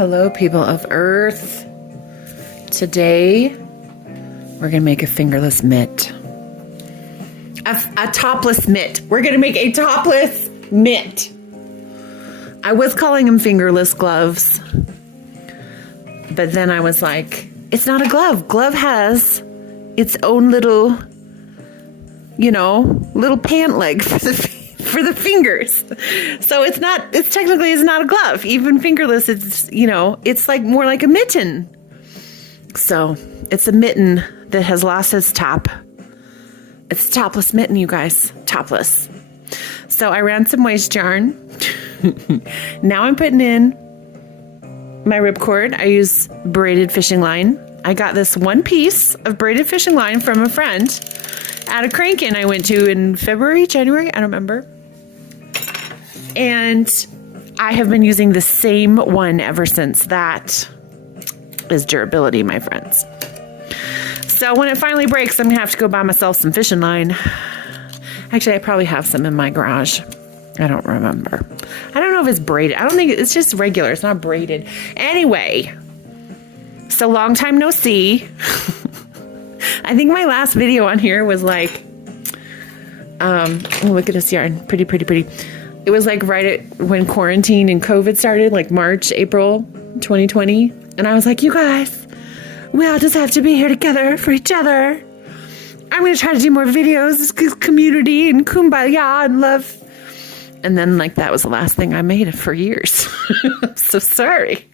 Hello, people of Earth. Today, we're going to make a fingerless mitt. A topless mitt. We're going to make a topless mitt. I was calling them fingerless gloves, but then I was like, it's not a glove. Glove has its own little, little pant leg for the fingers. So it's technically not a glove. Even fingerless, it's like more like a mitten. So it's a mitten that has lost its top. It's a topless mitten, you guys. Topless. So I ran some waste yarn. Now I'm putting in my ripcord. I use braided fishing line. I got this one piece of braided fishing line from a friend at a crank-in I went to in February, January, I don't remember. And I have been using the same one ever since. That is durability, my friends. So when it finally breaks, I'm gonna have to go buy myself some fishing line. Actually, I probably have some in my garage. I don't remember. I don't know if it's braided. I don't think it's just regular. It's not braided. Anyway, so long time no see. I think my last video on here was like, look at this yarn. Pretty, pretty, pretty. It was like right at when quarantine and COVID started, like March, April 2020. And I was like, you guys, we all just have to be here together for each other. I'm going to try to do more videos, this community and kumbaya and love. And then that was the last thing I made for years. So sorry.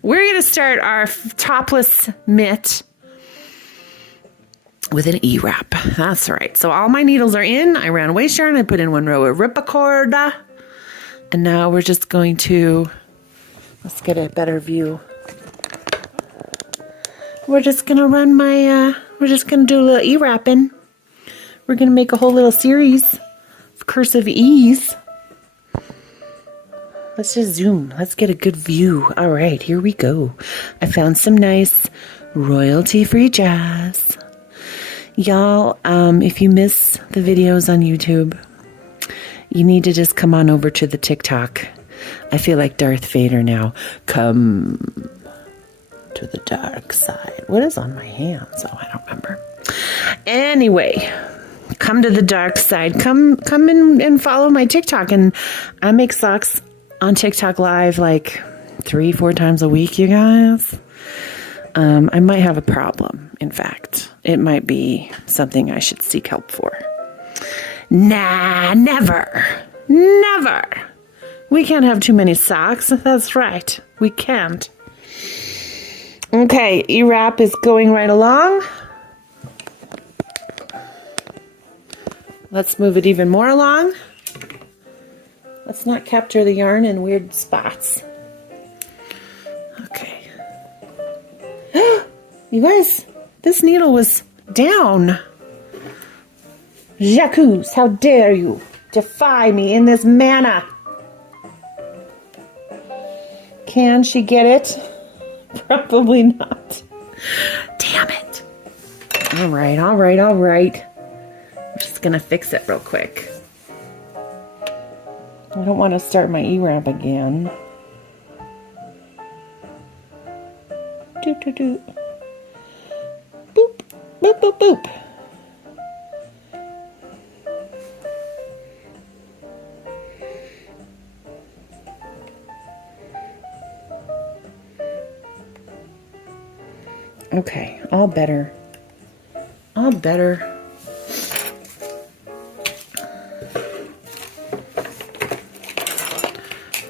We're going to start our topless mitt with an E-wrap. That's right. So all my needles are in. I ran waste yarn. I put in one row of ripcord. And now we're just going to, let's get a better view. We're just going to run we're just going to do a little E-wrapping. We're going to make a whole little series of cursive E's. Let's just zoom. Let's get a good view. All right, here we go. I found some nice royalty-free jazz. Y'all, if you miss the videos on YouTube, you need to just come on over to the Tik Tok. I feel like Darth Vader now. Come to the dark side. What is on my hands? Oh, I don't remember. Anyway, come to the dark side. Come in and follow my TikTok. And I make socks on TikTok live like 3-4 times a week, you guys. I might have a problem. In fact, it might be something I should seek help for. Nah, never. Never. We can't have too many socks. That's right. We can't. Okay, E-wrap is going right along. Let's move it even more along. Let's not capture the yarn in weird spots. Okay. You guys, this needle was down. Jacques, how dare you defy me in this manner? Can she get it? Probably not. Damn it. All right. I'm just going to fix it real quick. I don't want to start my E-wrap again. Doot, doot, doot. Boop, boop, boop, boop. Okay, all better. All better.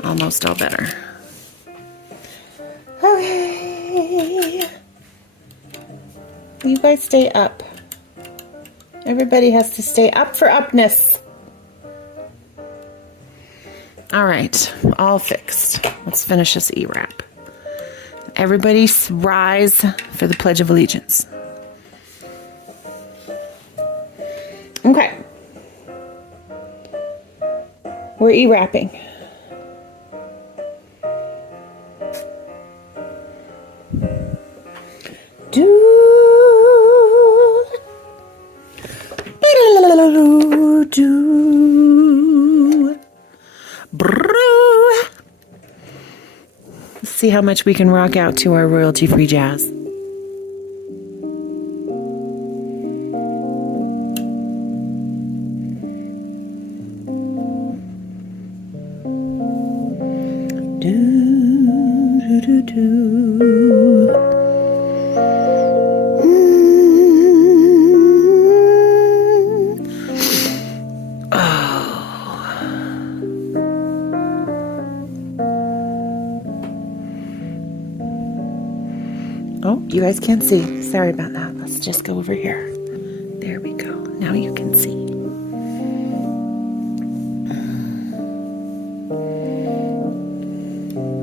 Almost all better. Okay. You guys stay up. Everybody has to stay up for upness. All right, all fixed. Let's finish this E-wrap. Everybody rise for the Pledge of Allegiance. Okay. We're E-wrapping. see how much we can rock out to our royalty-free jazz. Do, do, do, do. Oh, you guys can't see. Sorry about that. Let's just go over here. There we go. Now you can see.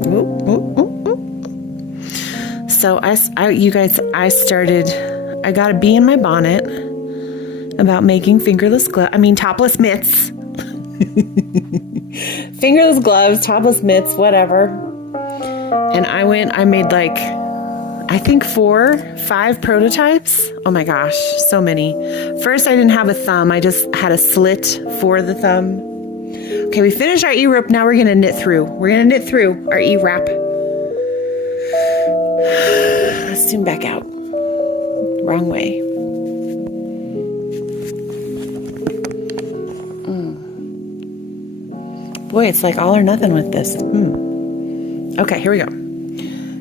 Oh, oh, oh, oh. So I got a bee in my bonnet about making topless mitts. Fingerless gloves, topless mitts, whatever. And I made like, I think 4, 5 prototypes. Oh my gosh, so many. First, I didn't have a thumb. I just had a slit for the thumb. Okay, we finished our E-rope. Now we're gonna knit through. We're gonna knit through our E-wrap. Let's zoom back out. Wrong way. Boy, it's like all or nothing with this. Okay, here we go.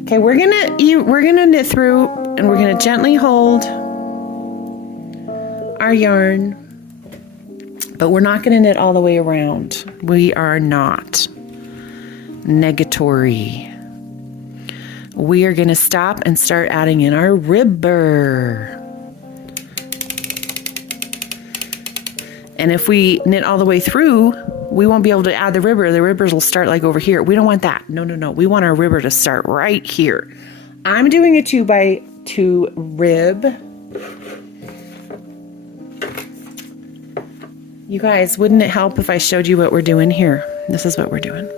Okay, we're gonna knit through, and we're gonna gently hold our yarn, but we're not gonna knit all the way around. We are not. Negatory. We are gonna stop and start adding in our ribber. And if we knit all the way through, we won't be able to add the ribber. The ribbers will start like over here. We don't want that. No, no, no. We want our ribber to start right here. I'm doing a 2x2 rib. You guys, wouldn't it help if I showed you what we're doing here? This is what we're doing.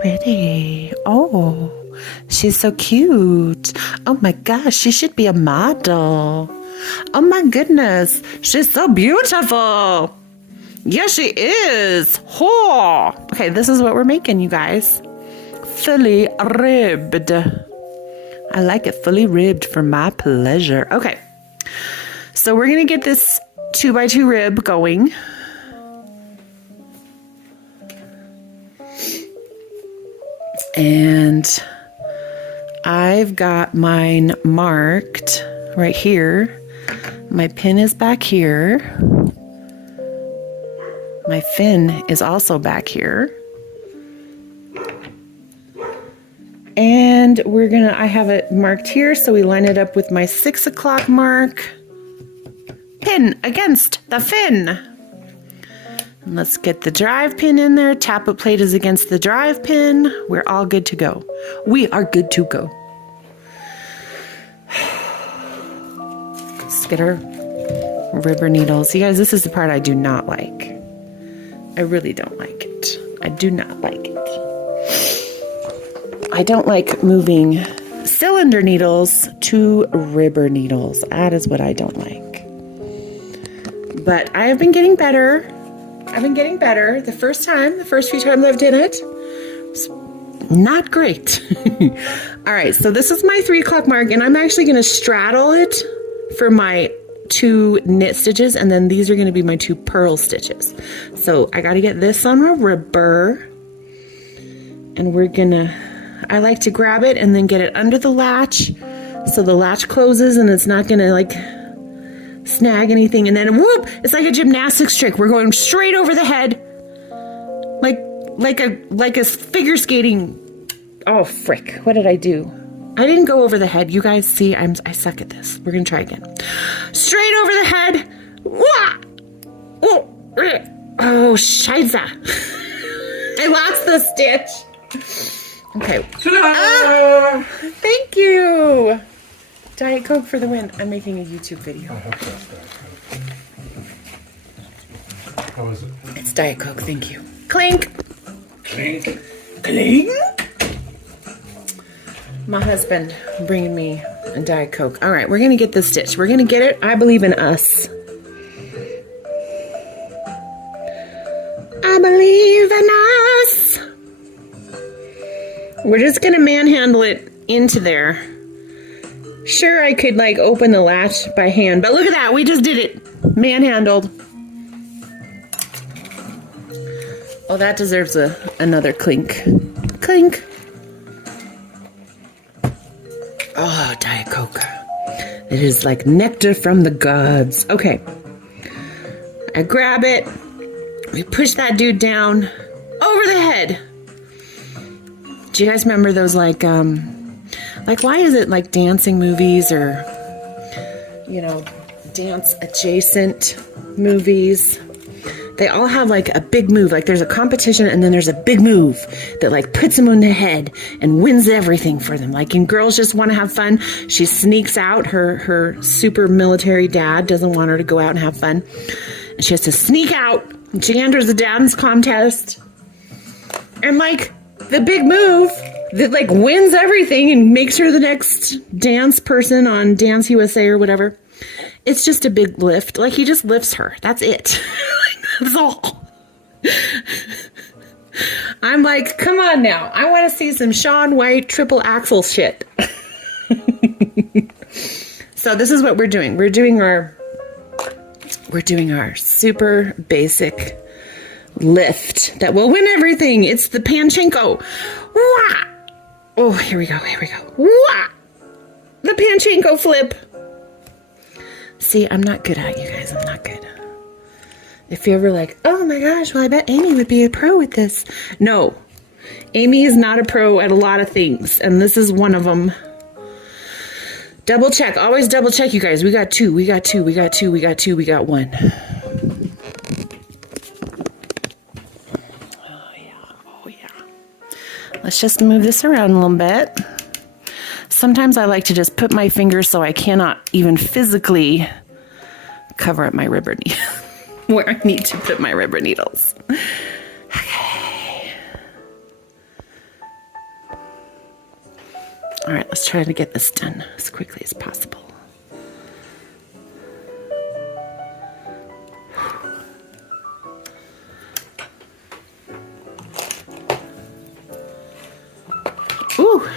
Pretty. Oh, she's so cute. Oh my gosh, she should be a model. Oh my goodness, she's so beautiful. Yes, she is. Oh. Okay, this is what we're making, you guys. Fully ribbed. I like it fully ribbed for my pleasure. Okay, so we're going to get this 2x2 rib going. And I've got mine marked right here. My pin is back here. My fin is also back here. And I have it marked here, so we line it up with my 6 o'clock mark. Pin against the fin. And let's get the drive pin in there. Tappet plate is against the drive pin. We're all good to go. We are good to go. Let's get our ribber needles. You guys, this is the part I do not like. I really don't like it. I do not like it. I don't like moving cylinder needles to ribber needles. That is what I don't like. But I have been getting better. The first few times I've done it, it's not great. All right, so this is my 3 o'clock mark, and I'm actually going to straddle it for my 2 knit stitches, and then these are going to be my 2 purl stitches. So I got to get this on a ribber, and I like to grab it and then get it under the latch so the latch closes and it's not going to like snag anything, and then whoop, it's like a gymnastics trick. We're going straight over the head like a figure skating. Oh frick, what did I do? I didn't go over the head. You guys see, I suck at this. We're gonna try again. Straight over the head. Oh, scheisse. I lost the stitch. Okay. Ta-da! Thank you. Diet Coke for the win. I'm making a YouTube video. I hope that's Diet Coke. How is it? It's Diet Coke, thank you. Clink. Clink. Clink. My husband bringing me a Diet Coke. All right, we're going to get this stitch. We're going to get it. I believe in us. I believe in us. We're just gonna manhandle it into there. Sure, I could like open the latch by hand, but look at that, we just did it. Manhandled. Oh, that deserves another clink. Clink. Oh, Diet Coke. It is like nectar from the gods. Okay. I grab it. We push that dude down over the head. Do you guys remember those like why is it like dancing movies or, you know, dance adjacent movies? They all have like a big move. Like there's a competition and then there's a big move that like puts them on the head and wins everything for them. Like in Girls Just Want to Have Fun, she sneaks out. Her super military dad doesn't want her to go out and have fun. And she has to sneak out. And she enters the dance contest. And like the big move that like wins everything and makes her the next dance person on Dance USA or whatever. It's just a big lift. Like he just lifts her. That's it. That's all. I'm like, come on now. I want to see some Shaun White triple axel shit. So this is what we're doing. We're doing our super basic lift that will win everything. It's the Panchenko. Wah! Oh, here we go. Wah! The Panchenko flip. See, I'm not good at it, you guys. I'm not good. If you're ever like, oh my gosh, well, I bet Amy would be a pro with this. No, Amy is not a pro at a lot of things, and this is one of them. Double check. Always double check, you guys. We got two. We got one. Oh, yeah. Let's just move this around a little bit. Sometimes I like to just put my fingers so I cannot even physically cover up my rubber needle where I need to put my rubber needles. Okay. All right, let's try to get this done as quickly as possible. Ooh.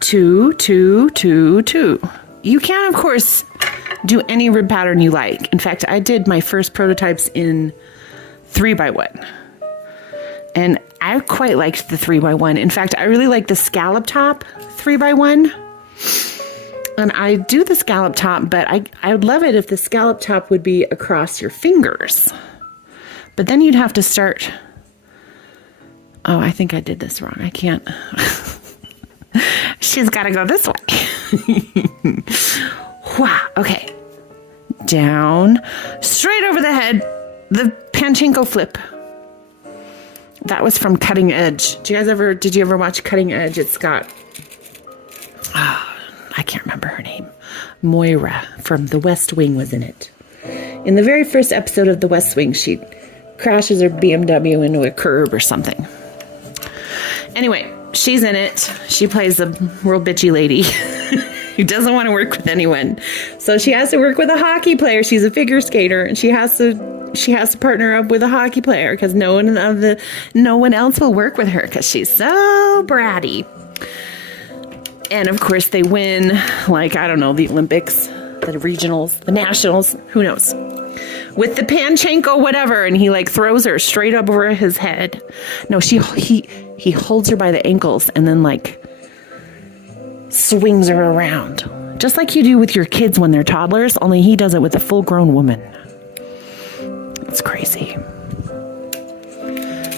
2, 2, 2, 2. You can, of course, do any rib pattern you like. In fact, I did my first prototypes in 3x1. And I quite liked the 3x1. In fact, I really like the scallop top 3x1. And I do the scallop top, but I would love it if the scallop top would be across your fingers. But then you'd have to start... Oh, I think I did this wrong. I can't... She's got to go this way. Wow. Okay. Down. Straight over the head. The Panchenko flip. That was from Cutting Edge. Did you ever watch Cutting Edge? It's got... I can't remember her name. Moira from The West Wing was in it. In the very first episode of The West Wing, she crashes her BMW into a curb or something. Anyway, she's in it. She plays a real bitchy lady who doesn't want to work with anyone. So she has to work with a hockey player. She's a figure skater, and she has to partner up with a hockey player because no one else will work with her because she's so bratty. And of course they win, like, I don't know, the Olympics, the regionals, the nationals, who knows, with the Panchenko whatever, and he like throws her straight up over his head. No, he holds her by the ankles and then like swings her around, just like you do with your kids when they're toddlers, only he does it with a full-grown woman. It's crazy.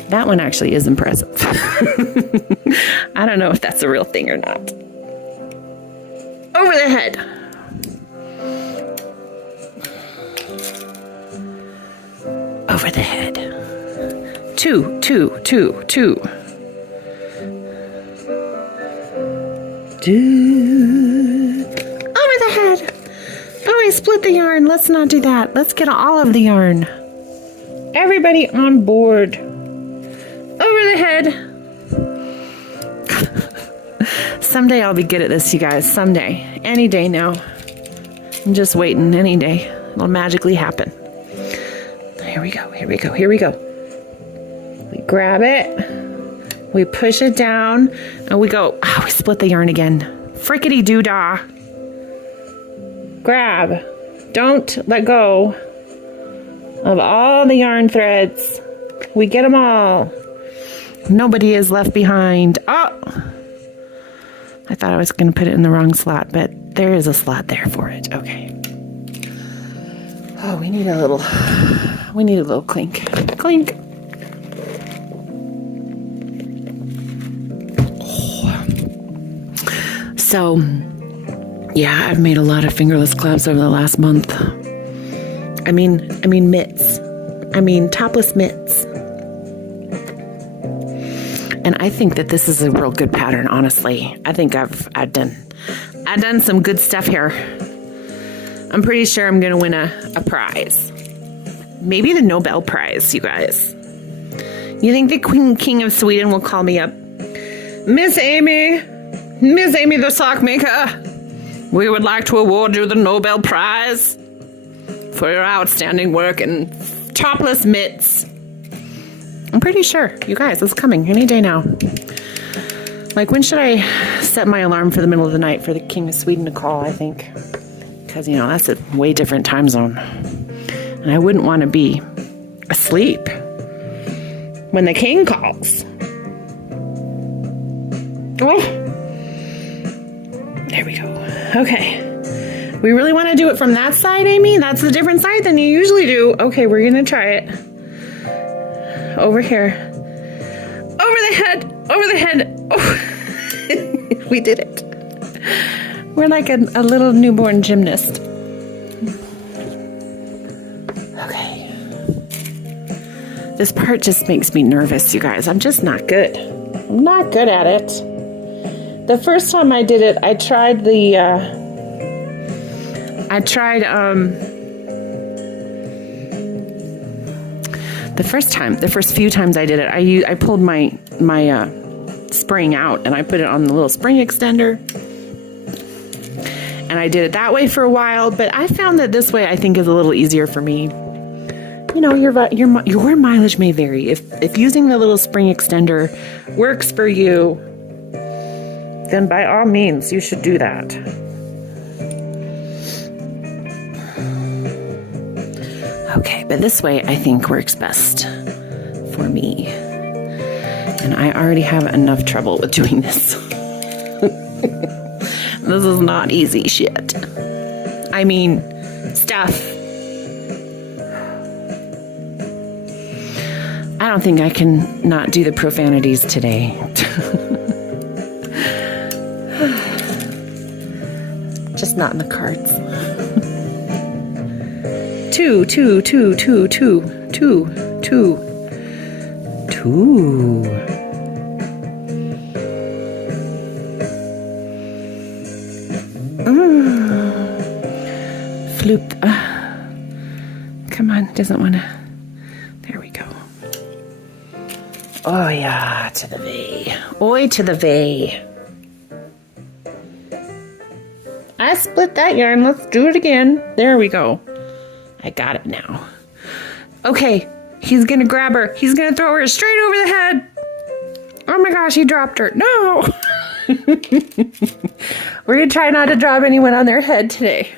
That one actually is impressive. I don't know if that's a real thing or not. Over the head. Over the head. 2, 2, 2, 2. Over the head. Oh, I split the yarn. Let's not do that. Let's get all of the yarn. Everybody on board. Over the head. Someday I'll be good at this, you guys. Someday. Any day now. I'm just waiting. Any day. It'll magically happen. Here we go. Here we go. Here we go. We grab it. We push it down and we go, we split the yarn again. Frickety doo dah. Grab. Don't let go of all the yarn threads. We get them all. Nobody is left behind. Oh! I thought I was going to put it in the wrong slot, but there is a slot there for it. Okay. Oh, we need a little clink. Clink. So, yeah, I've made a lot of fingerless gloves over the last month. I mean mitts. I mean topless mitts. And I think that this is a real good pattern, honestly. I think I've done some good stuff here. I'm pretty sure I'm gonna win a prize. Maybe the Nobel Prize, you guys. You think the King of Sweden will call me up? Miss Amy the sock maker, we would like to award you the Nobel Prize for your outstanding work in topless mitts. I'm pretty sure, you guys, it's coming any day now. Like, when should I set my alarm for the middle of the night for the King of Sweden to call, I think? Because, you know, that's a way different time zone. And I wouldn't want to be asleep when the king calls. Oh. There we go. Okay. We really want to do it from that side, Amy? That's a different side than you usually do. Okay, we're going to try it. Over here. Over the head. Over the head. Oh. We did it. We're like a little newborn gymnast. Okay. This part just makes me nervous, you guys. I'm just not good. I'm not good at it. The first time I did it, I tried the first few times I did it, I pulled my spring out and I put it on the little spring extender. And I did it that way for a while, but I found that this way I think is a little easier for me. You know, your mileage may vary. If using the little spring extender works for you, then by all means, you should do that. Okay, but this way I think works best for me. And I already have enough trouble with doing this. This is not easy shit. I mean, stuff. I don't think I can not do the profanities today. Just not in the cards. Two. Floop. Come on, doesn't want to. There we go. Oh yeah, to the V. Oi to the V. I split that yarn. Let's do it again. There we go. I got it now. Okay, he's gonna grab her. He's gonna throw her straight over the head. Oh my gosh, he dropped her. No. We're gonna try not to drop anyone on their head today.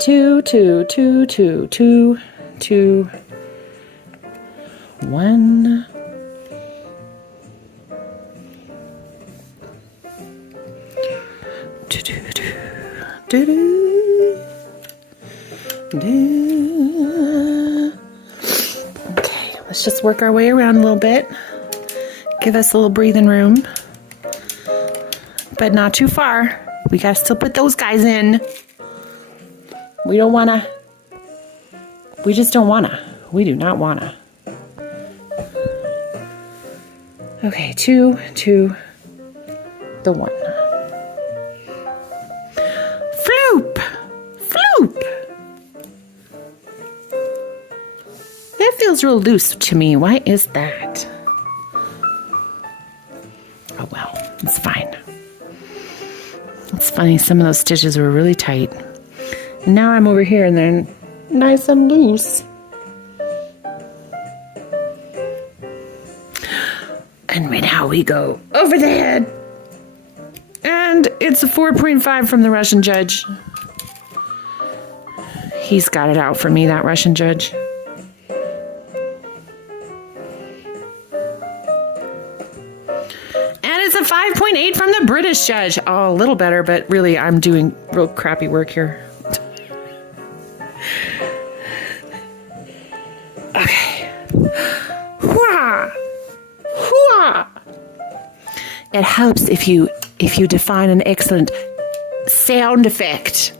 2, 2, 2, 2, 2, 2, 1. Okay, let's just work our way around a little bit. Give us a little breathing room. But not too far. We gotta still put those guys in. We don't wanna. We just don't wanna. We do not wanna. Okay, 2, 2, the 1. Floop! Floop! That feels real loose to me. Why is that? Oh well, it's fine. It's funny, some of those stitches were really tight. And now I'm over here and they're nice and loose. And now we go over the head. And it's a 4.5 from the Russian judge. He's got it out for me, that Russian judge. And it's a 5.8 from the British judge. Oh, a little better, but really I'm doing real crappy work here. Okay. Hoo-ah! Hoo-ah! It helps if you define an excellent sound effect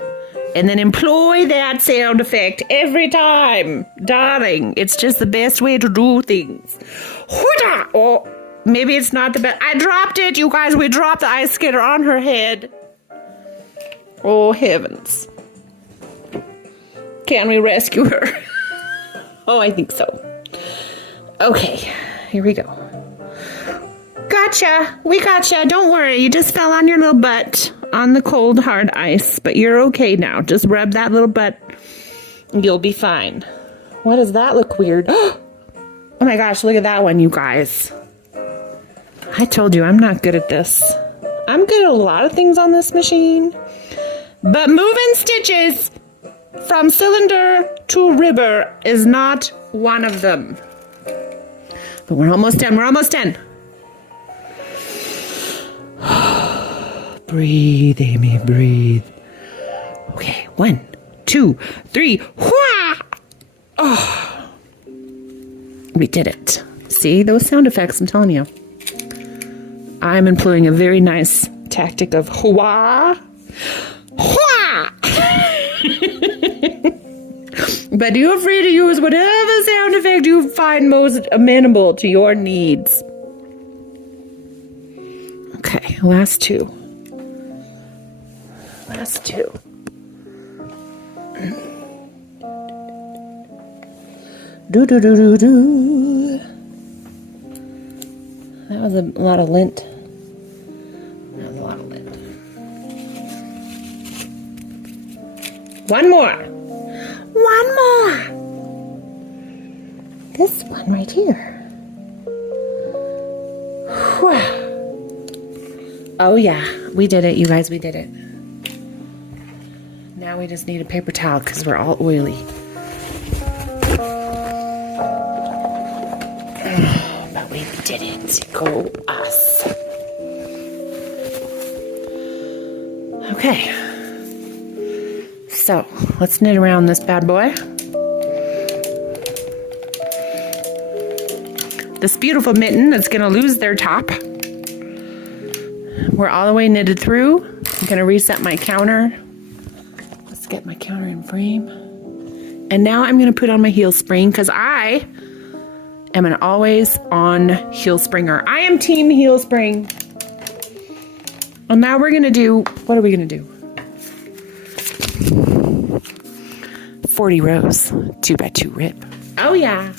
and then employ that sound effect every time. Darling, it's just the best way to do things. Hoo-ah! Oh, maybe it's not the best. I dropped it, you guys. We dropped the ice skater on her head. Oh, heavens. Can we rescue her? Oh, I think so. Okay, here we go. Gotcha. We gotcha. Don't worry. You just fell on your little butt on the cold, hard ice. But you're okay now. Just rub that little butt. And you'll be fine. What does that look weird? Oh my gosh, look at that one, you guys. I told you I'm not good at this. I'm good at a lot of things on this machine. But moving stitches from cylinder to ribber is not one of them. But we're almost done. We're almost done. Breathe, Amy, breathe. Okay, 1, 2, 3. Whaa! Oh, we did it. See those sound effects? I'm telling you. I'm employing a very nice tactic of hwah, hwah. But you're free to use whatever sound effect you find most amenable to your needs. Okay, last two. Last two. Do do do do do. That was a lot of lint. That was a lot of lint. One more. One more. This one right here. Whew. Oh yeah, we did it, you guys, we did it. Now we just need a paper towel because we're all oily. But we did it. Go us. Okay. So, let's knit around this bad boy. This beautiful mitten that's going to lose their top. We're all the way knitted through. I'm going to reset my counter. Let's get my counter in frame. And now I'm going to put on my heel spring because I am an always on heel springer. I am team heel spring. And now we're going to do, what are we going to do? 40 rows, 2x2 rib. Oh yeah.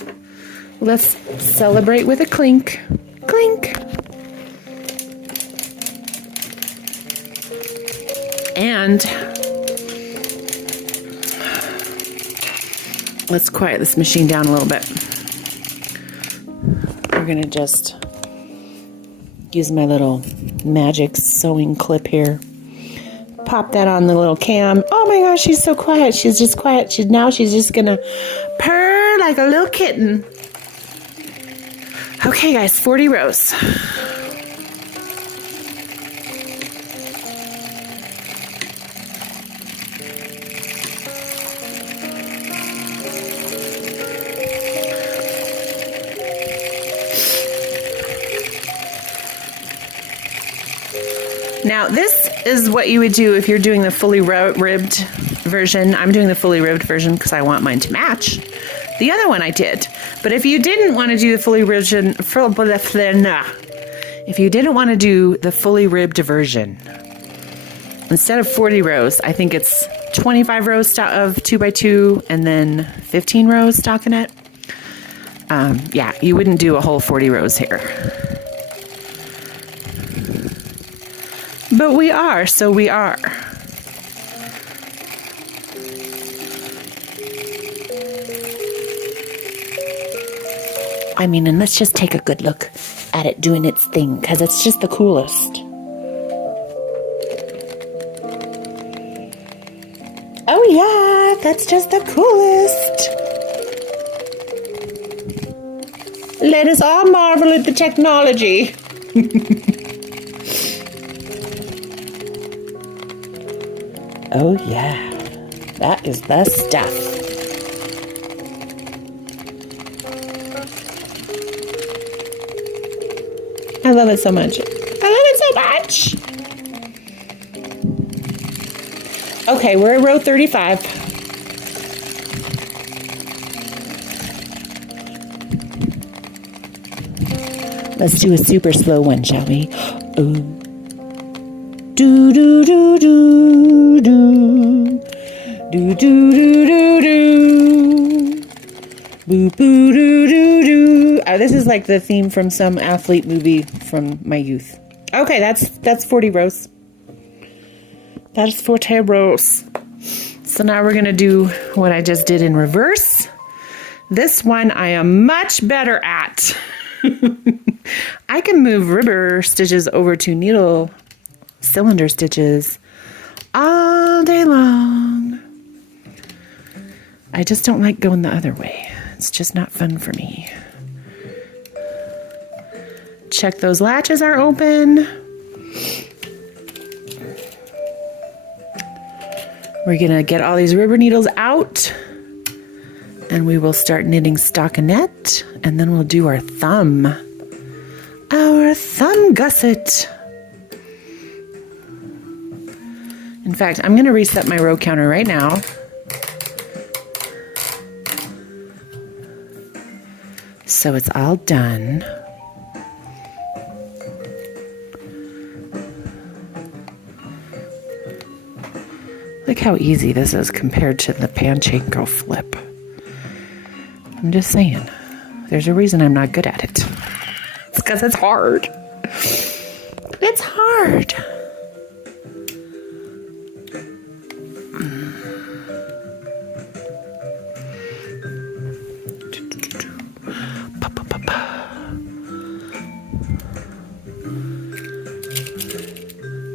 Let's celebrate with a clink. Clink. And let's quiet this machine down a little bit. We're gonna just use my little magic sewing clip here. Pop that on the little cam. Oh my gosh, she's so quiet. She's just quiet. Now she's just gonna purr like a little kitten. Okay guys, 40 rows. Now, this is what you would do if you're doing the fully ribbed version. I'm doing the fully ribbed version because I want mine to match the other one I did. But if you didn't want to do the fully ribbed version, if you didn't want to do the fully ribbed version, instead of 40 rows, I think it's 25 rows of 2x2 and then 15 rows stockinette. Yeah, you wouldn't do a whole 40 rows here. But we are, so we are. I mean, and let's just take a good look at it doing its thing because it's just the coolest. Oh yeah, that's just the coolest. Let us all marvel at the technology. Oh yeah, that is the stuff. I love it so much. I love it so much. Okay, we're at row 35. Let's do a super slow one, shall we? Oh. Do do do do do. Do do do do do. Boo boo doo doo doo. Oh, this is like the theme from some athlete movie from my youth. Okay, that's 40 rows. That is 40 rows. So now we're gonna do what I just did in reverse. This one I am much better at. I can move rubber stitches over to needle cylinder stitches all day long. I just don't like going the other way. It's just not fun for me. Check those latches are open. We're gonna get all these rubber needles out and we will start knitting stockinette and then we'll do our thumb gusset. In fact, I'm gonna reset my row counter right now. So it's all done. Look how easy this is compared to the Panchenko flip. I'm just saying, there's a reason I'm not good at it. It's because it's hard. It's hard.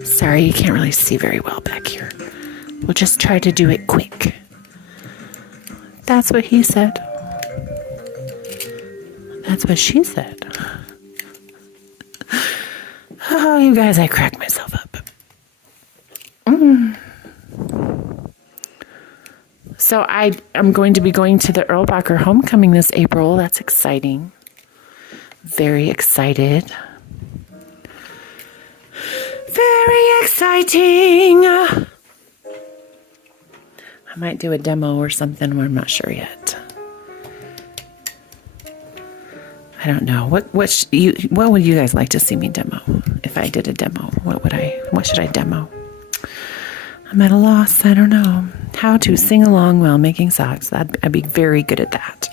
Sorry, you can't really see very well back here. We'll just try to do it quick. That's what he said. That's what she said. Oh, you guys, I crack myself up. So I'm going to be going to the Erlbacher homecoming this April. That's exciting. Very excited. Very exciting. I might do a demo or something. I'm not sure yet. I don't know. What would you guys like to see me demo? If I did a demo, what should I demo? I'm at a loss. I don't know. How to sing along while making socks. I'd be very good at that.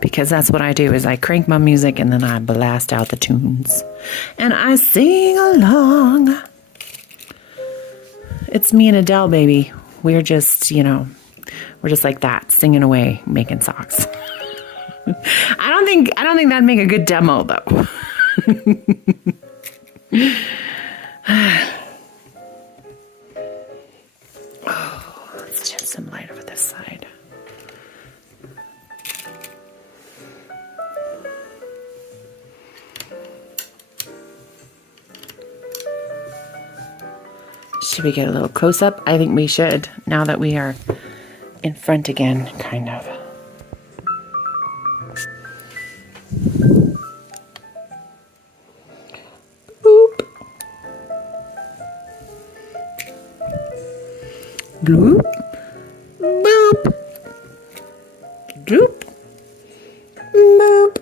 Because that's what I do is I crank my music and then I blast out the tunes. And I sing along. It's me and Adele, baby. We're just, we're just like that, singing away, making socks. I don't think that'd make a good demo though. Oh, let's shed some light over this side. Should we get a little close up? I think we should, now that we are in front again, kind of. Boop. Bloop. Boop. Doop. Boop.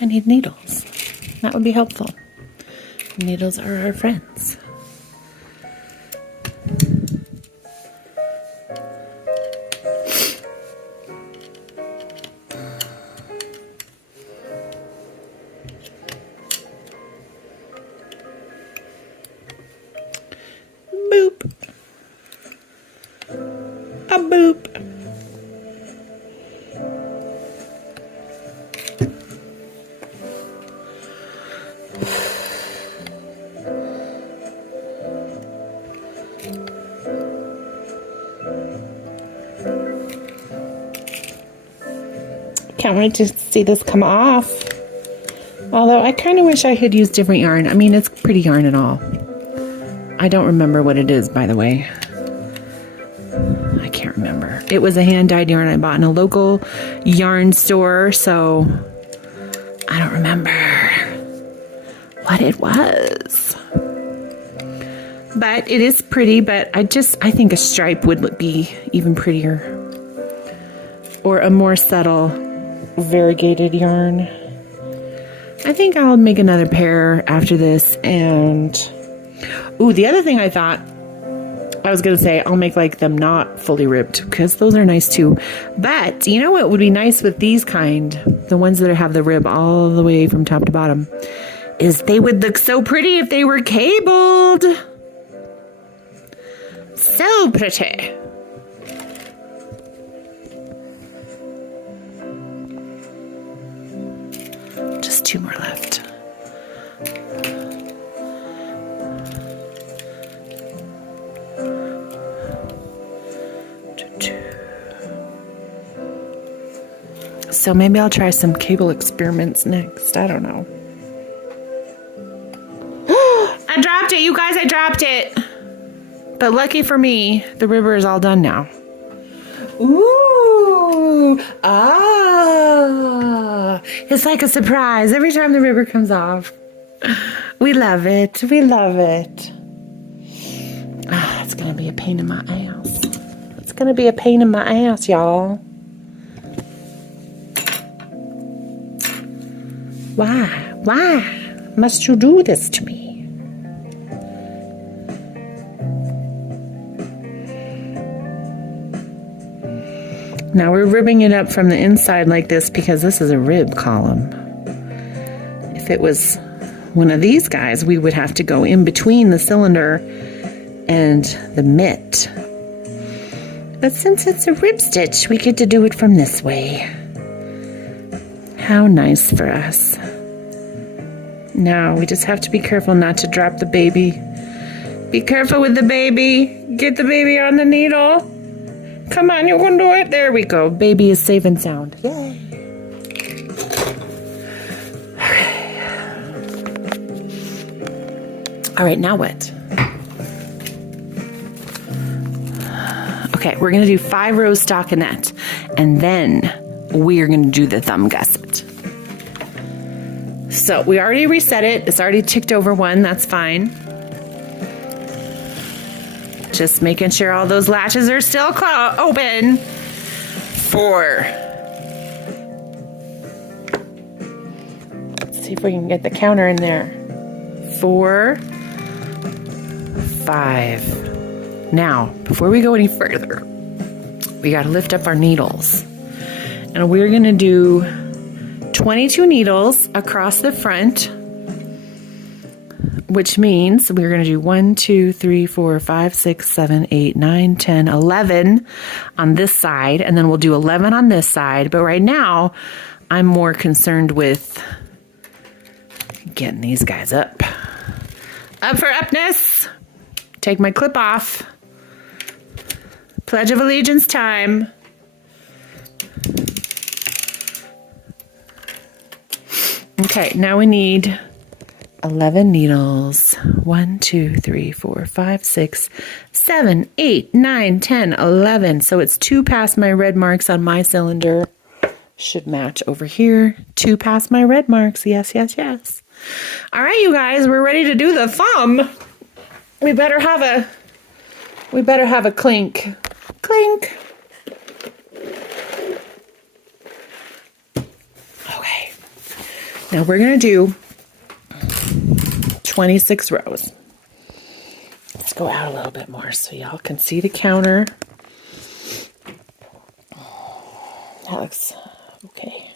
I need needles. That would be helpful. Needles are our friends. Can't wait to see this come off. Although I kind of wish I had used different yarn. I mean, it's pretty yarn and all. I don't remember what it is, by the way. I can't remember. It was a hand-dyed yarn I bought in a local yarn store, so I don't remember what it was. But it is pretty, but I think a stripe would be even prettier. Or a more subtle variegated yarn. I think I'll make another pair after this. And ooh, the other thing I thought I was gonna say, I'll make like them not fully ribbed, because those are nice too. But you know what would be nice with these kind, the ones that have the rib all the way from top to bottom, is they would look so pretty if they were cabled. So pretty. Just 2 more left. So maybe I'll try some cable experiments next. I don't know. I dropped it, you guys, I dropped it. But lucky for me, the ribber is all done now. Ooh, it's like a surprise every time the ribber comes off. We love it, we love it. It's gonna be a pain in my ass. It's gonna be a pain in my ass, y'all. Why must you do this to me? Now we're ribbing it up from the inside like this because this is a rib column. If it was one of these guys, we would have to go in between the cylinder and the mitt. But since it's a rib stitch, we get to do it from this way. How nice for us. Now we just have to be careful not to drop the baby. Be careful with the baby. Get the baby on the needle. Come on, you can do it. There we go. Baby is safe and sound. Yay. Okay. All right, now what? Okay, we're going to do 5 rows stockinette, and then we're going to do the thumb gusset. So we already reset it. It's already ticked over 1. That's fine. Just making sure all those latches are still open. 4. Let's see if we can get the counter in there. 4, 5. Now, before we go any further, we got to lift up our needles. And we're going to do 22 needles across the front, which means we're going to do 1, 2, 3, 4, 5, 6, 7, 8, 9, 10, 11 on this side, and then we'll do 11 on this side. But right now, I'm more concerned with getting these guys up. Up for upness. Take my clip off. Pledge of Allegiance time. Okay, now we need 11 needles. 1, 2, 3, 4, 5, 6, 7, 8, 9, 10, 11. So it's 2 past my red marks on my cylinder. Should match over here. 2 past my red marks. Yes, yes, yes. All right, you guys, we're ready to do the thumb. We better have a clink. Clink. Okay. Now we're going to do 26 rows. Let's go out a little bit more so y'all can see the counter. That looks okay.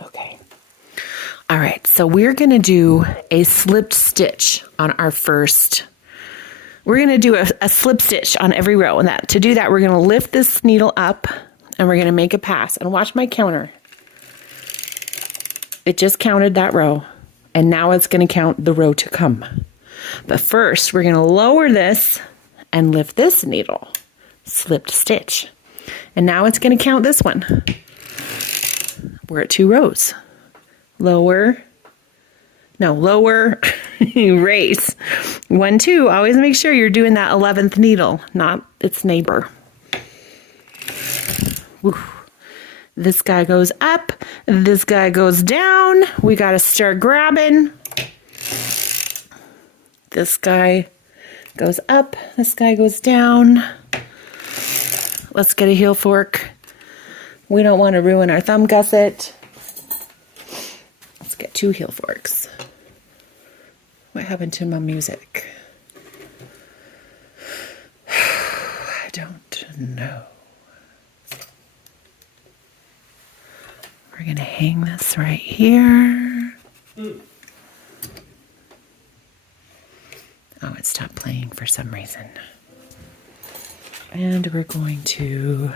Okay. All right, so we're going to do a slipped stitch on our first. We're going to do a slip stitch on every row. And to do that, we're going to lift this needle up and we're going to make a pass. And watch my counter. It just counted that row, and now it's going to count the row to come. But first, we're going to lower this and lift this needle. Slipped stitch. And now it's going to count this one. We're at 2 rows. Lower. No, lower. Race. 1, 2. Always make sure you're doing that 11th needle, not its neighbor. Woo. This guy goes up. This guy goes down. We got to start grabbing. This guy goes up. This guy goes down. Let's get a heel fork. We don't want to ruin our thumb gusset. Let's get 2 heel forks. What happened to my music? I don't know. We're going to hang this right here. Oh, it stopped playing for some reason. And we're going to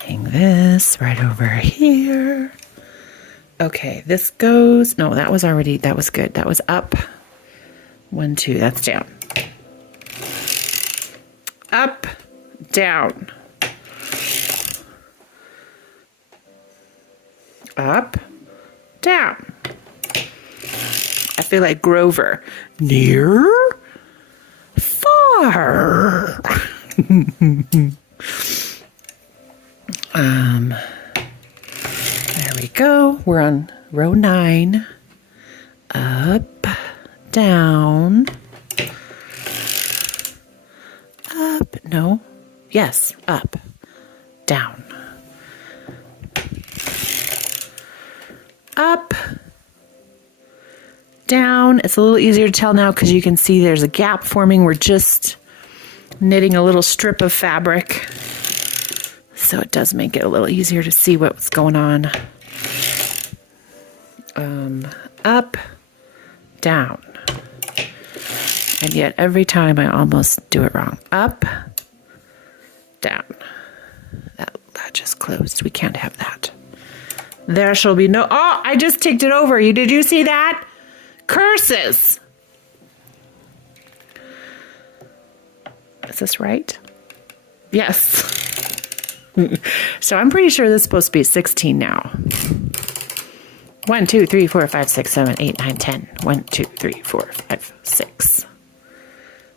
hang this right over here. Okay, this goes, no, that was already, that was good. That was up. 1, 2, that's down. Up, down. Up, down. I feel like Grover. Near, far. There we go. We're on row 9. Up, down. Up, no. Yes, up, down. Up, down. It's a little easier to tell now because you can see there's a gap forming. We're just knitting a little strip of fabric. So it does make it a little easier to see what's going on. Up, down. And yet every time I almost do it wrong. Up, down. That just closed. We can't have that. There shall be no... Oh, I just ticked it over. Did you see that? Curses. Is this right? Yes. So I'm pretty sure this is supposed to be 16 now. 1, 2, 3, 4, 5, 6, 7, 8, 9, 10. 1, 2, 3, 4, 5, 6.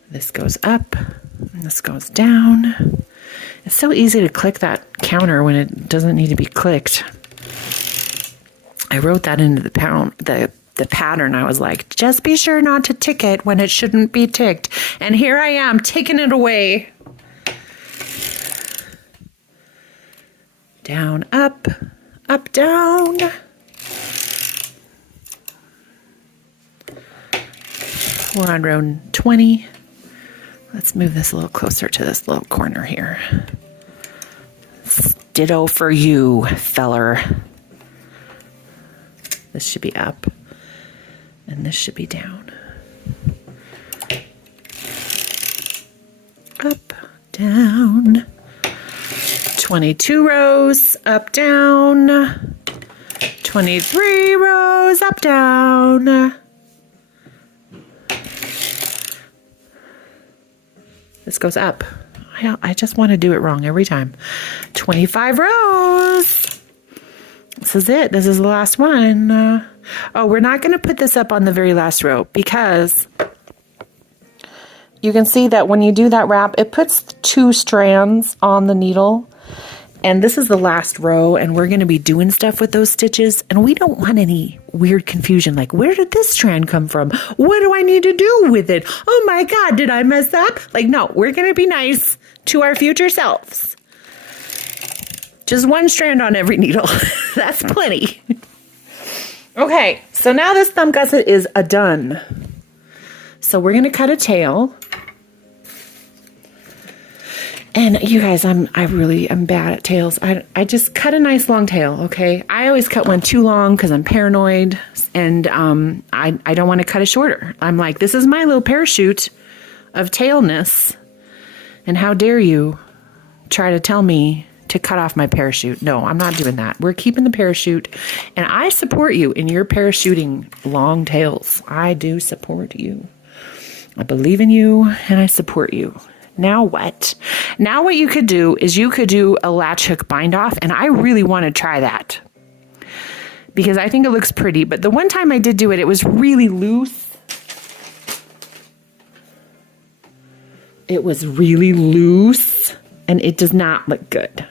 This goes up. And this goes down. It's so easy to click that counter when it doesn't need to be clicked. I wrote that into the pattern. I was like, just be sure not to tick it when it shouldn't be ticked. And here I am, ticking it away. Down, up, down. We're on row 20. Let's move this a little closer to this little corner here. Ditto for you, feller. This should be up, and this should be down. Up, down. 22 rows, up, down. 23 rows, up, down. This goes up. I just want to do it wrong every time. 25 rows. This is it. This is the last one. Oh, we're not going to put this up on the very last row because you can see that when you do that wrap, it puts 2 strands on the needle. And this is the last row, and we're going to be doing stuff with those stitches, and we don't want any weird confusion, like, where did this strand come from? What do I need to do with it? Oh my God, did I mess up? Like, no, we're going to be nice to our future selves. Just 1 strand on every needle. That's plenty. Okay, so now this thumb gusset is done. So we're going to cut a tail. And you guys, I'm bad at tails. I just cut a nice long tail, okay? I always cut one too long because I'm paranoid, and I don't want to cut it shorter. I'm like, this is my little parachute of tailness, and how dare you try to tell me to cut off my parachute. No, I'm not doing that. We're keeping the parachute, and I support you in your parachuting long tails. I do support you. I believe in you, and I support you. Now what? Now what you could do is you could do a latch hook bind off, and I really want to try that because I think it looks pretty. But the one time I did do it, it was really loose. It was really loose, and it does not look good.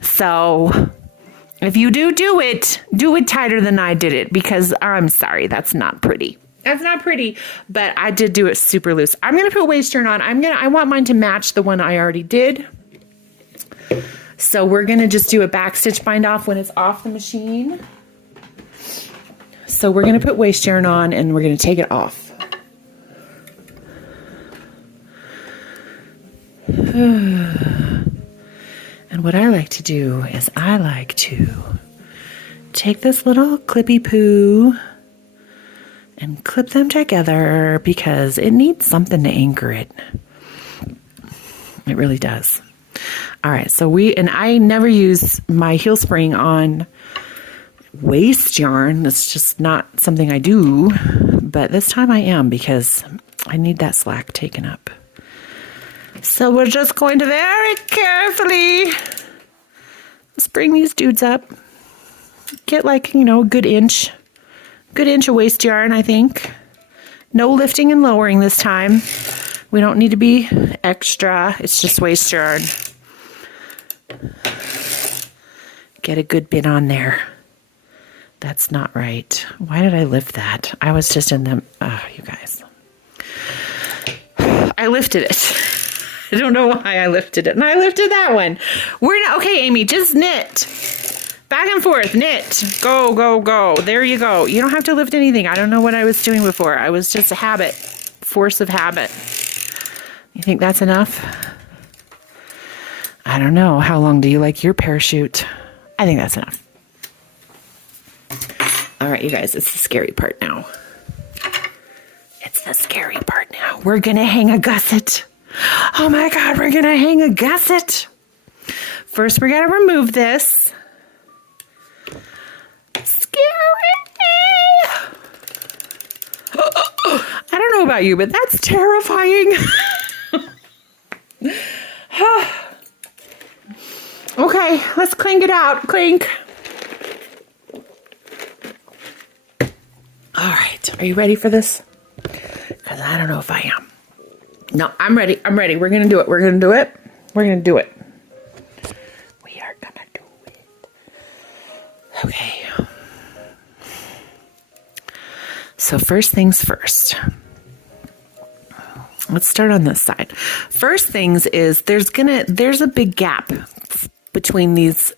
So if you do it tighter than I did it, because I'm sorry, that's not pretty. That's not pretty, but I did do it super loose. I'm going to put waist yarn on. I want mine to match the one I already did. So we're going to just do a back stitch bind off when it's off the machine. So we're going to put waist yarn on and we're going to take it off. And what I like to do is I like to take this little clippy poo and clip them together because it needs something to anchor it. It really does. All right, so I never use my heel spring on waist yarn. That's just not something I do, but this time I am because I need that slack taken up. So we're just going to very carefully spring these dudes up. Get like, a good inch of waist yarn, I think. No lifting and lowering this time. We don't need to be extra. It's just waist yarn. Get a good bit on there. That's not right. Why did I lift that? I was just in them. Oh, you guys. I lifted it. I don't know why I lifted it. And I lifted that one. Okay, Amy, just knit. Back and forth, knit, go, go, go. There you go. You don't have to lift anything. I don't know what I was doing before. I was just a habit, force of habit. You think that's enough? I don't know. How long do you like your parachute? I think that's enough. All right, you guys, it's the scary part now. It's the scary part now. We're going to hang a gusset. Oh my God, we're going to hang a gusset. First, we're going to remove this. I don't know about you, but that's terrifying. Okay, let's clink it out. Clink. All right, are you ready for this? Because I don't know if I am. No, I'm ready. I'm ready. We're going to do it. We're going to do it. We're going to do it. We are going to do it. Okay. So first things first. Let's start on this side. First things is there's a big gap between this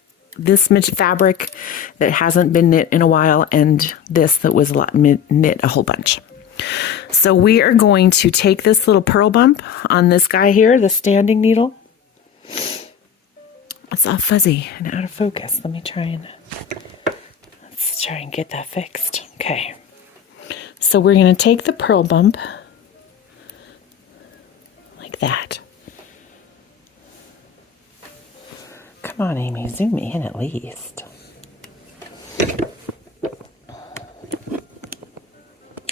fabric that hasn't been knit in a while and this that was knit a whole bunch. So we are going to take this little purl bump on this guy here, the standing needle. It's all fuzzy and out of focus. Let's try and get that fixed. Okay. So we're going to take the purl bump like that. Come on, Amy, zoom me in at least.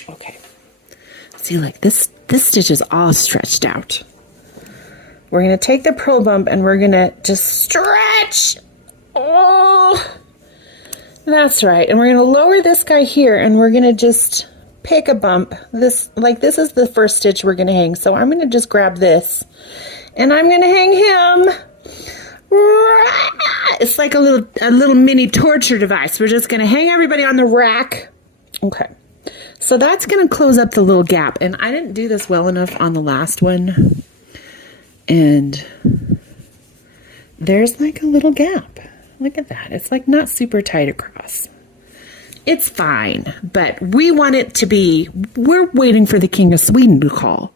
Okay. See, like this stitch is all stretched out. We're going to take the purl bump and we're going to just stretch. Oh, that's right. And we're going to lower this guy here and we're going to just pick a bump. This is the first stitch we're going to hang. So I'm going to just grab this and I'm going to hang him. It's like a little mini torture device. We're just going to hang everybody on the rack. Okay. So that's going to close up the little gap. And I didn't do this well enough on the last one. And there's like a little gap. Look at that. It's like not super tight across. It's fine, but we want it to be, we're waiting for the King of Sweden to call.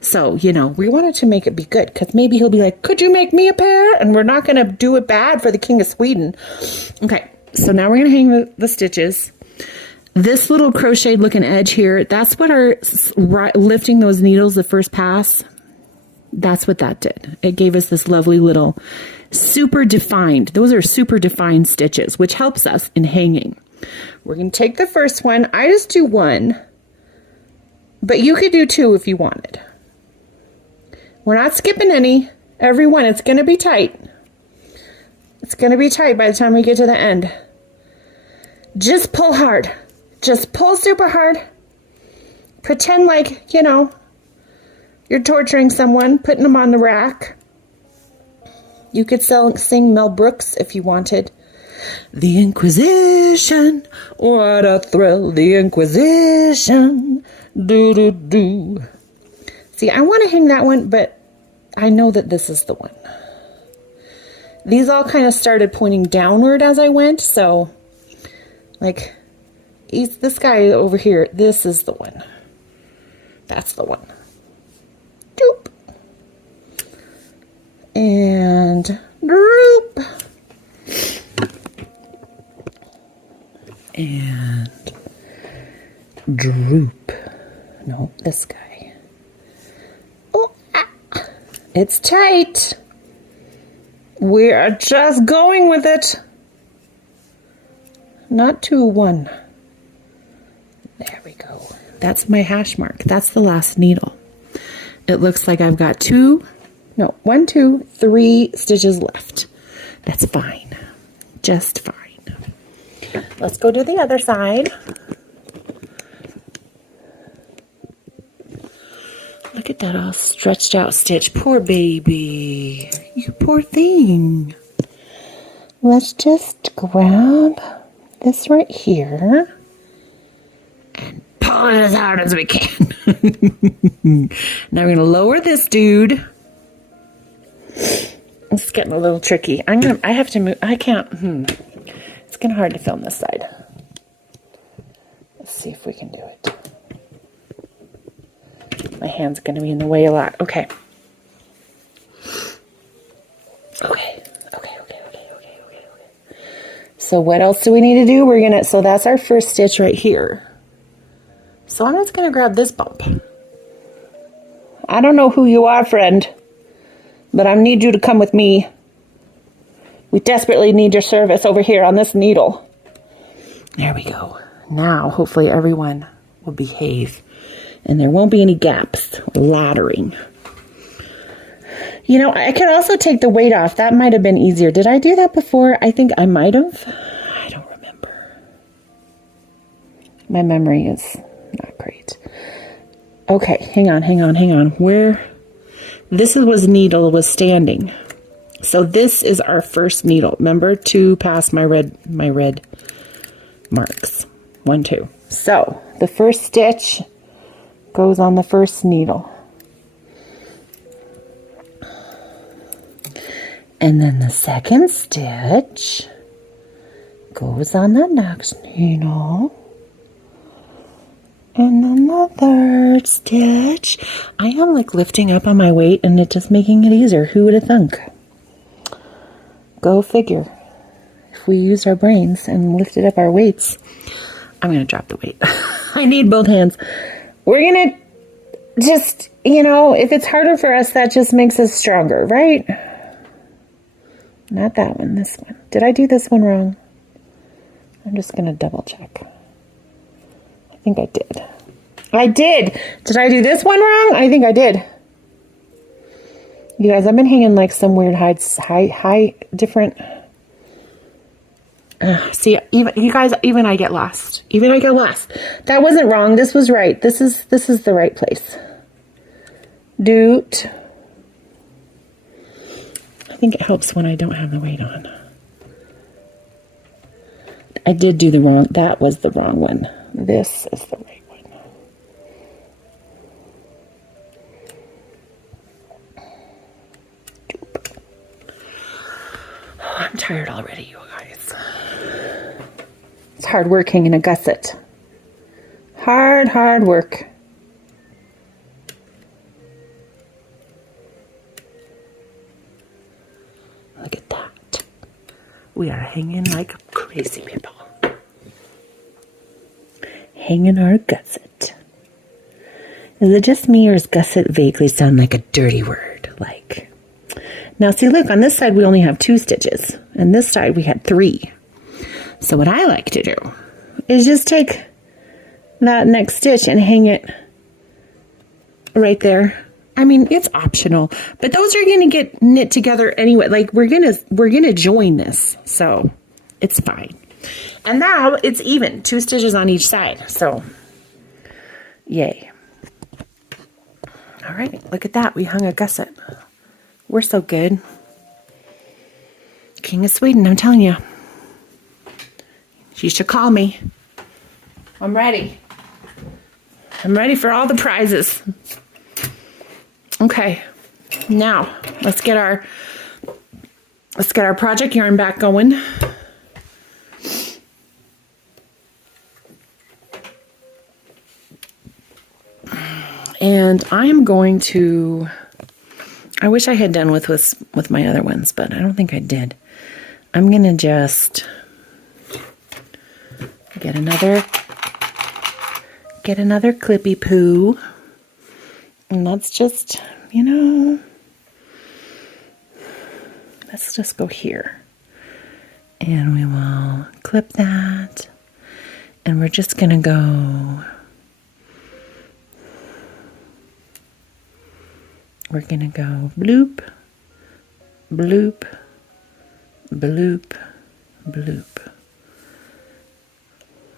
So, we wanted to make it be good because maybe he'll be like, could you make me a pair? And we're not going to do it bad for the King of Sweden. Okay, so now we're going to hang the stitches. This little crocheted looking edge here, that's what our lifting those needles the first pass, that's what that did. It gave us this lovely little super defined, those are super defined stitches, which helps us in hanging. We're going to take the first one. I just do one, but you could do two if you wanted. We're not skipping any. Every one. It's going to be tight. It's going to be tight by the time we get to the end. Just pull hard. Just pull super hard. Pretend like, you know, you're torturing someone, putting them on the rack. You could sing Mel Brooks if you wanted. The Inquisition, what a thrill, the Inquisition, do. See, I want to hang that one, but I know that this is the one. These all kind of started pointing downward as I went, so, like, this guy over here, this is the one. That's the one. Doop. And droop. And droop. No, this guy. Oh, it's tight. We are just going with it. Not 2, 1. There we go. That's my hash mark. That's the last needle. It looks like I've got 1, 2, 3 stitches left. That's fine. Just fine. Let's go to the other side. Look at that all stretched out stitch. Poor baby. You poor thing. Let's just grab this right here and pull it as hard as we can. Now we're going to lower this dude. It's getting a little tricky. I have to move. I can't. It's kind of hard to film this side. Let's see if we can do it. My hand's going to be in the way a lot. Okay. So what else do we need to do? So that's our first stitch right here. So I'm just going to grab this bump. I don't know who you are, friend, but I need you to come with me. We desperately need your service over here on this needle. There we go. Now, hopefully everyone will behave and there won't be any gaps or laddering. You know, I could also take the weight off. That might have been easier. Did I do that before? I think I might have. I don't remember. My memory is not great. Okay, hang on. Where this was needle was standing. So this is our first needle. Remember, 2 past my red marks. 1, 2. So the first stitch goes on the first needle. And then the second stitch goes on the next needle. And then the third stitch. I am like lifting up on my weight and it's just making it easier. Who would have thunk? Go figure. If we used our brains and lifted up our weights. I'm going to drop the weight. I need both hands. We're going to just, you know, if it's harder for us, that just makes us stronger, right? Not that one, this one. Did I do this one wrong? I'm just going to double check. I think I did. I did. Did I do this one wrong? I think I did. You guys, I've been hanging like some weird high different. See, even I get lost. Even I get lost. That wasn't wrong. This was right. This is the right place. Doot. I think it helps when I don't have the weight on. I did do the wrong. That was the wrong one. This is the right one. Oh, I'm tired already, you guys. It's hard work hanging a gusset. Hard work. Look at that. We are hanging like crazy people. Hanging our gusset. Is it just me or does gusset vaguely sound like a dirty word? Like, now see, look, on this side we only have 2 stitches. And this side we had 3. So what I like to do is just take that next stitch and hang it right there I mean, it's optional, but those are going to get knit together anyway. Like we're going to join this. So it's fine. And now it's even, 2 stitches on each side. So yay. All right, look at that. We hung a gusset. We're so good. King of Sweden, I'm telling you. You should call me. I'm ready. I'm ready for all the prizes. Okay, now let's get our project yarn back going. And I'm going to, I wish I had done with my other ones, but I don't think I did. I'm going to just get another clippy poo. And let's just, you know, let's just go here. And we will clip that. And we're just going to go, we're going to go bloop, bloop, bloop, bloop.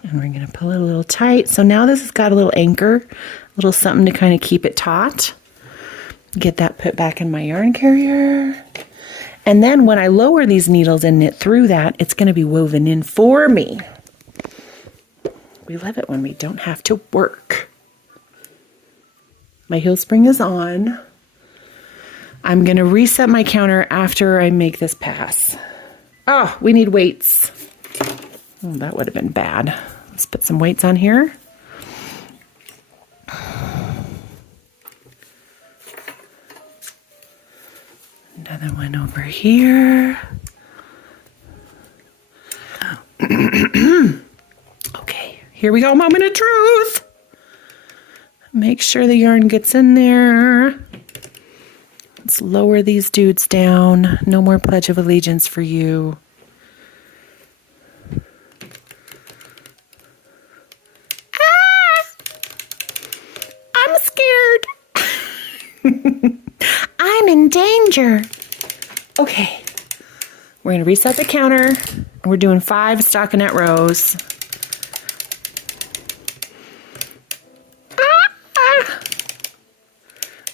And we're going to pull it a little tight. So now this has got a little anchor, a little something to kind of keep it taut. Get that put back in my yarn carrier. And then when I lower these needles and knit through that, it's going to be woven in for me. We love it when we don't have to work. My heel spring is on. I'm going to reset my counter after I make this pass. Oh, we need weights. Oh, that would have been bad. Let's put some weights on here. Another one over here. Okay, here we go. Moment of truth. Make sure the yarn gets in there. Let's lower these dudes down. No more Pledge of Allegiance for you. I'm scared. I'm in danger. Okay. We're going to reset the counter. We're doing 5 stockinette rows.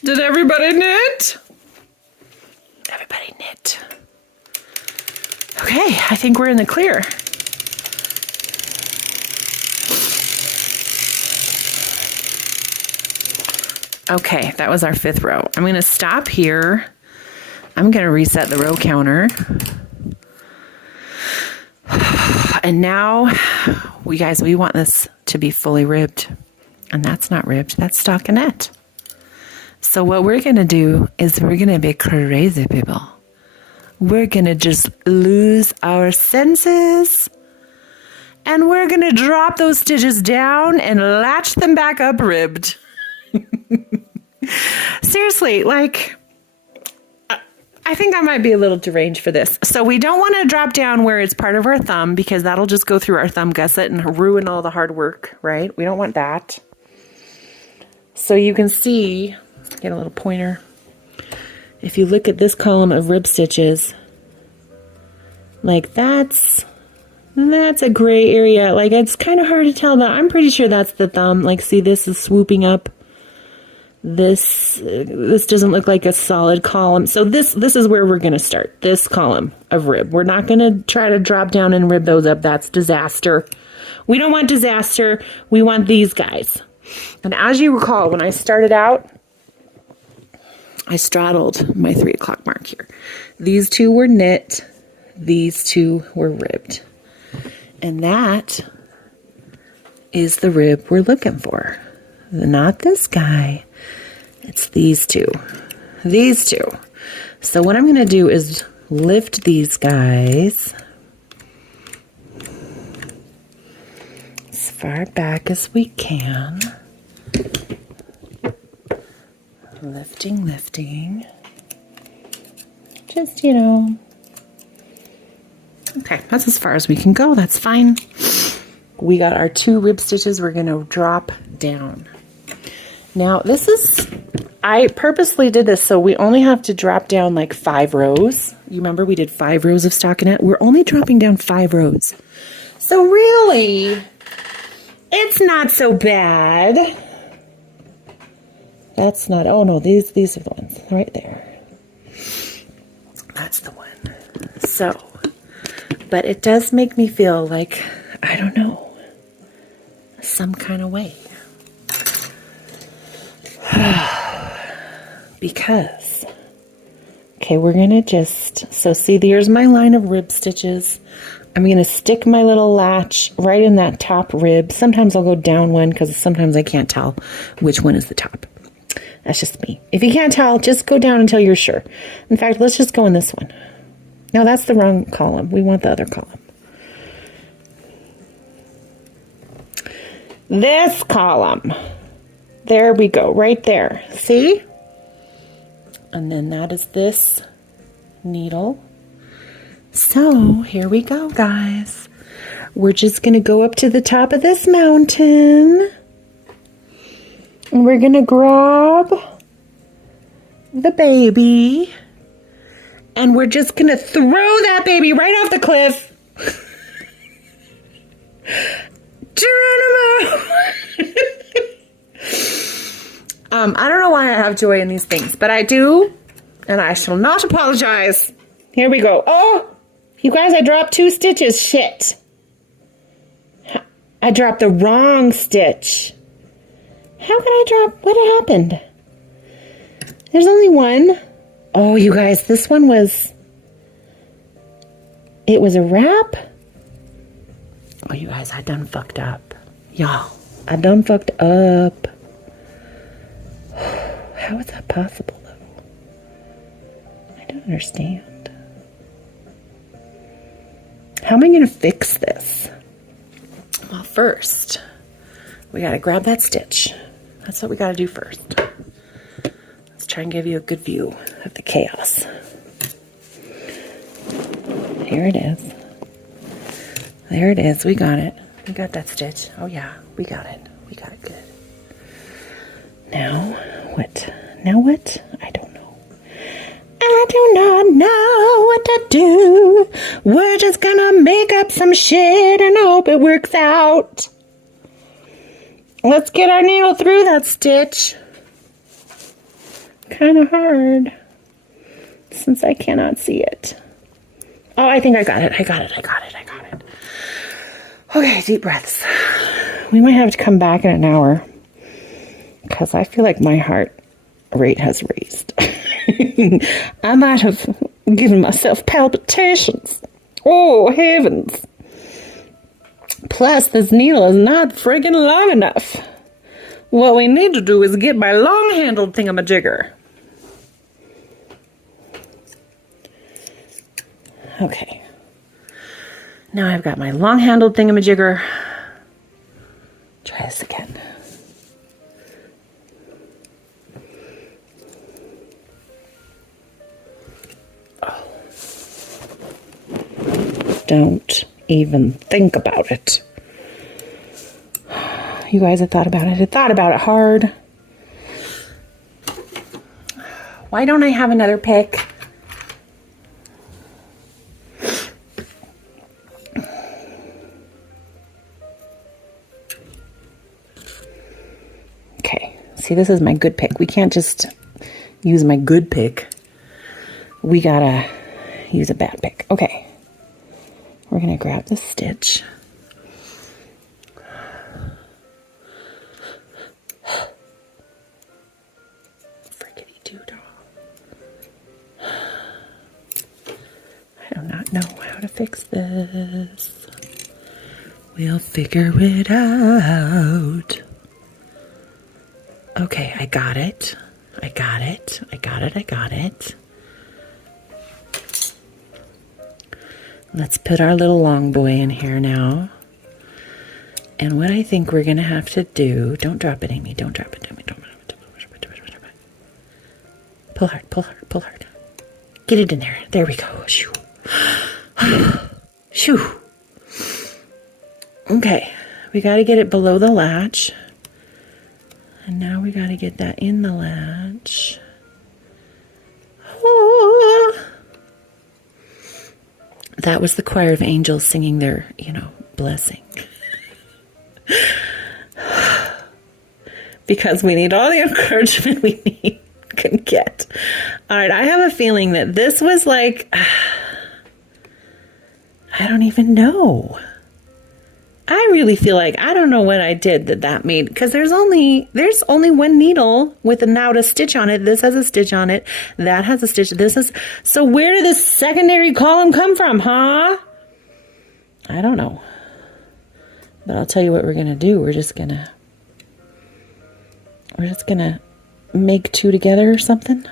Did everybody knit? Everybody knit. Okay, I think we're in the clear. Okay, that was our 5th row. I'm going to stop here. I'm going to reset the row counter. And now, we want this to be fully ribbed. And that's not ribbed, that's stockinette. So what we're going to do is we're going to be crazy people. We're going to just lose our senses. And we're going to drop those stitches down and latch them back up ribbed. Seriously, like, I think I might be a little deranged for this. So we don't want to drop down where it's part of our thumb because that'll just go through our thumb gusset and ruin all the hard work, right? We don't want that. So you can see, get a little pointer. If you look at this column of rib stitches, like that's a gray area. Like it's kind of hard to tell, but I'm pretty sure that's the thumb. Like see, this is swooping up. This doesn't look like a solid column. So this is where we're going to start. This column of rib. We're not going to try to drop down and rib those up. That's disaster. We don't want disaster. We want these guys. And as you recall, when I started out, I straddled my 3 o'clock mark here. These 2 were knit. These 2 were ribbed. And that is the rib we're looking for. Not this guy. It's these 2. These 2. So what I'm going to do is lift these guys as far back as we can. Lifting, lifting. Just, you know. Okay, that's as far as we can go. That's fine. We got our 2 rib stitches we're going to drop down. Now, this is I purposely did this so we only have to drop down like 5 rows. You remember we did 5 rows of stockinette? We're only dropping down 5 rows. So really, it's not so bad. That's not, oh no, these are the ones right there. That's the one. So, but it does make me feel like, I don't know, some kind of way. Because, okay, we're going to just, so see, here's my line of rib stitches. I'm going to stick my little latch right in that top rib. Sometimes I'll go down one because sometimes I can't tell which one is the top. That's just me. If you can't tell, just go down until you're sure. In fact, let's just go in this one. No, that's the wrong column. We want the other column. This column. There we go, right there. See? And then that is this needle. So here we go, guys. We're just going to go up to the top of this mountain. And we're going to grab the baby. And we're just going to throw that baby right off the cliff. Geronimo! I don't know why I have joy in these things, but I do, and I shall not apologize. Here we go. Oh, you guys, I dropped 2 stitches. Shit. I dropped the wrong stitch. How could I drop? What happened? There's only one. Oh, you guys, this one was, it was a wrap. Oh, you guys, I done fucked up. Y'all, I done fucked up. How is that possible, though? I don't understand. How am I going to fix this? Well, first, we got to grab that stitch. That's what we got to do first. Let's try and give you a good view of the chaos. Here it is. There it is. We got it. We got that stitch. Oh, yeah. We got it. We got it good. Now, what? Now what? I don't know. I do not know what to do. We're just gonna make up some shit and hope it works out. Let's get our needle through that stitch. Kind of hard, since I cannot see it. Oh, I think I got it. I got it. Okay, deep breaths. We might have to come back in an hour, because I feel like my heart rate has raised. I might have given myself palpitations. Oh, heavens. Plus, this needle is not friggin' long enough. What we need to do is get my long-handled thingamajigger. Okay. Now I've got my long-handled thingamajigger. Try this again. Don't even think about it. You guys, I thought about it. I thought about it hard. Why don't I have another pick? Okay. See, this is my good pick. We can't just use my good pick. We gotta use a bad pick. Okay. We're going to grab the stitch. Friggity doo-dah. I do not know how to fix this. We'll figure it out. Okay, I got it. I got it. Let's put our little long boy in here now. And what I think we're going to have to do... Don't drop it, Amy. Don't drop it. Don't drop it. Pull hard. Get it in there. There we go. Shoo. Shoo. Okay. We got to get it below the latch. And now we got to get that in the latch. Oh. That was the choir of angels singing their, blessing. Because we need all the encouragement we can get. All right, I have a feeling that this was like, I don't even know. I really feel like I don't know what I did that made, because there's only one needle with an out a stitch on it. This has a stitch on it. That has a stitch. So where did this secondary column come from, huh? I don't know. But I'll tell you what we're going to do. We're just going to make two together or something.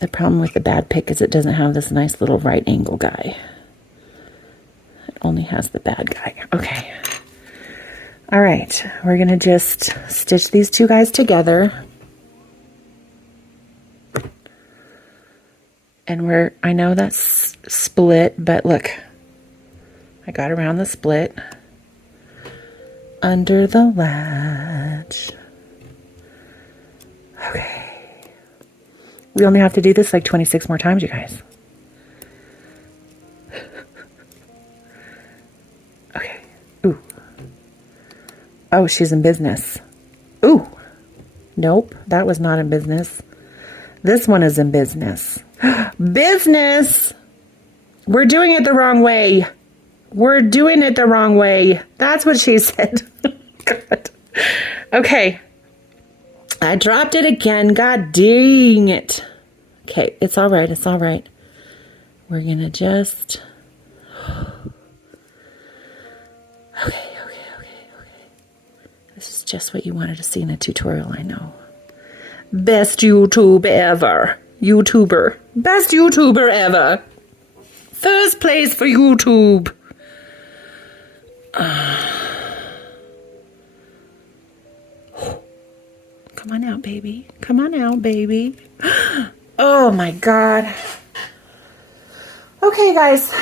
The problem with the bad pick is it doesn't have this nice little right angle guy. It only has the bad guy. Okay. All right. We're going to just stitch these two guys together. And I know that's split, but look. I got around the split. Under the latch. Okay. We only have to do this like 26 more times, you guys. Okay. Ooh. Oh, she's in business. Ooh. Nope, that was not in business. This one is in business. Business! We're doing it the wrong way. We're doing it the wrong way. That's what she said. God. Okay. I dropped it again. God dang it. Okay, it's all right. It's all right. We're going to just... Okay. This is just what you wanted to see in a tutorial, I know. Best YouTube ever. YouTuber. Best YouTuber ever. First place for YouTube. Come on out, baby. Come on out, baby. Oh, my God. Okay, guys.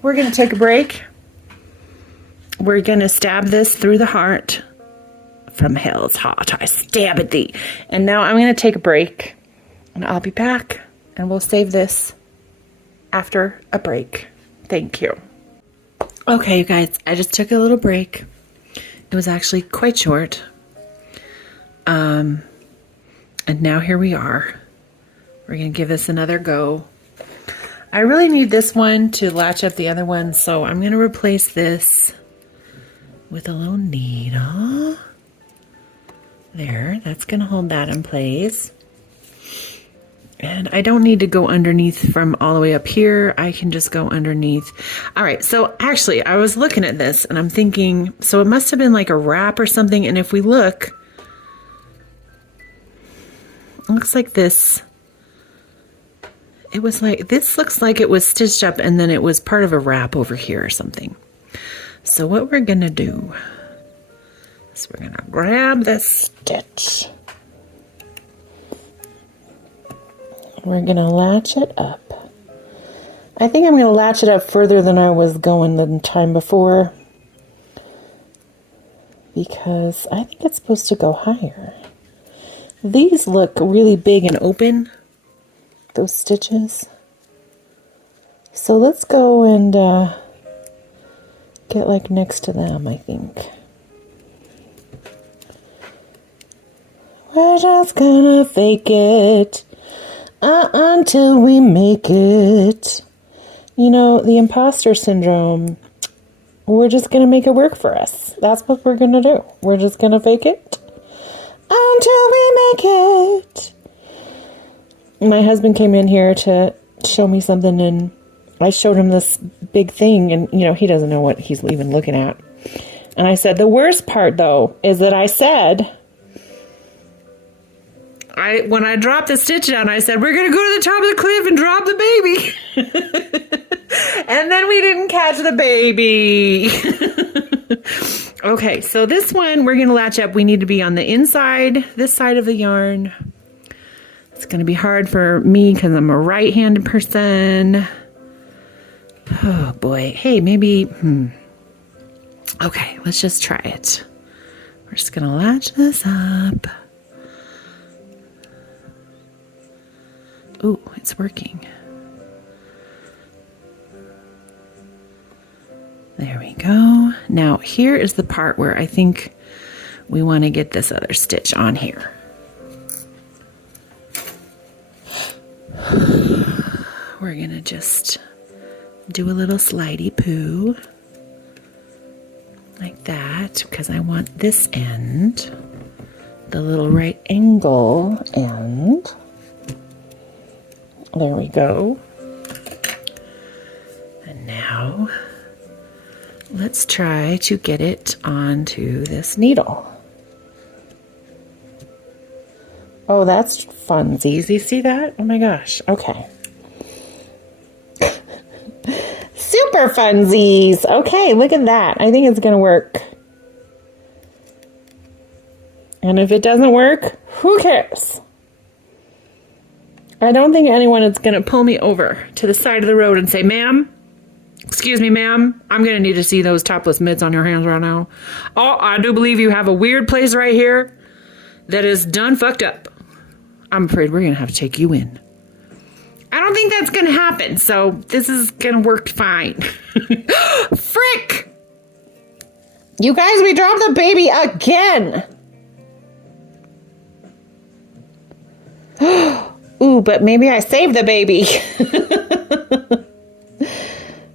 We're going to take a break. We're going to stab this through the heart. From hell's heart, I stab at thee. And now I'm going to take a break. And I'll be back. And we'll save this after a break. Thank you. Okay, you guys. I just took a little break. It was actually quite short. And now here we are. We're going to give this another go. I really need this one to latch up the other one, so I'm going to replace this with a little needle. There, that's going to hold that in place. And I don't need to go underneath from all the way up here. I can just go underneath. All right, so actually, I was looking at this, and I'm thinking, so it must have been like a wrap or something, and if we look... It looks like this. It was like, this looks like it was stitched up and then it was part of a wrap over here or something. So what we're going to do is we're going to grab this stitch. We're going to latch it up. I think I'm going to latch it up further than I was going the time before. Because I think it's supposed to go higher. These look really big and open, those stitches. So let's go and get like next to them, I think. We're just gonna fake it until we make it. You know, the imposter syndrome, we're just gonna make it work for us. That's what we're gonna do. We're just gonna fake it until we make it. My husband came in here to show me something, and I showed him this big thing, and, you know, he doesn't know what he's even looking at. And I said, the worst part, though, is that I said, when I dropped the stitch down, I said, we're going to go to the top of the cliff and drop the baby. And then we didn't catch the baby. Okay, so this one we're going to latch up. We need to be on the inside, this side of the yarn. It's going to be hard for me because I'm a right-handed person. Oh boy. Hey, maybe, Okay, let's just try it. We're just gonna latch this up. Ooh, it's working. There we go. Now here is the part where I think we want to get this other stitch on here. We're gonna just do a little slidey poo like that because I want this end, the little right angle end. There we go. And now let's try to get it onto this needle. Oh, that's funsies. You see that? Oh my gosh. Okay. Super funsies. Okay, look at that. I think it's going to work. And if it doesn't work, who cares? I don't think anyone is going to pull me over to the side of the road and say, ma'am, excuse me, ma'am, I'm going to need to see those topless mitts on your hands right now. Oh, I do believe you have a weird place right here that is done fucked up. I'm afraid we're going to have to take you in. I don't think that's going to happen, so this is going to work fine. Frick! You guys, we dropped the baby again. Ooh, but maybe I saved the baby.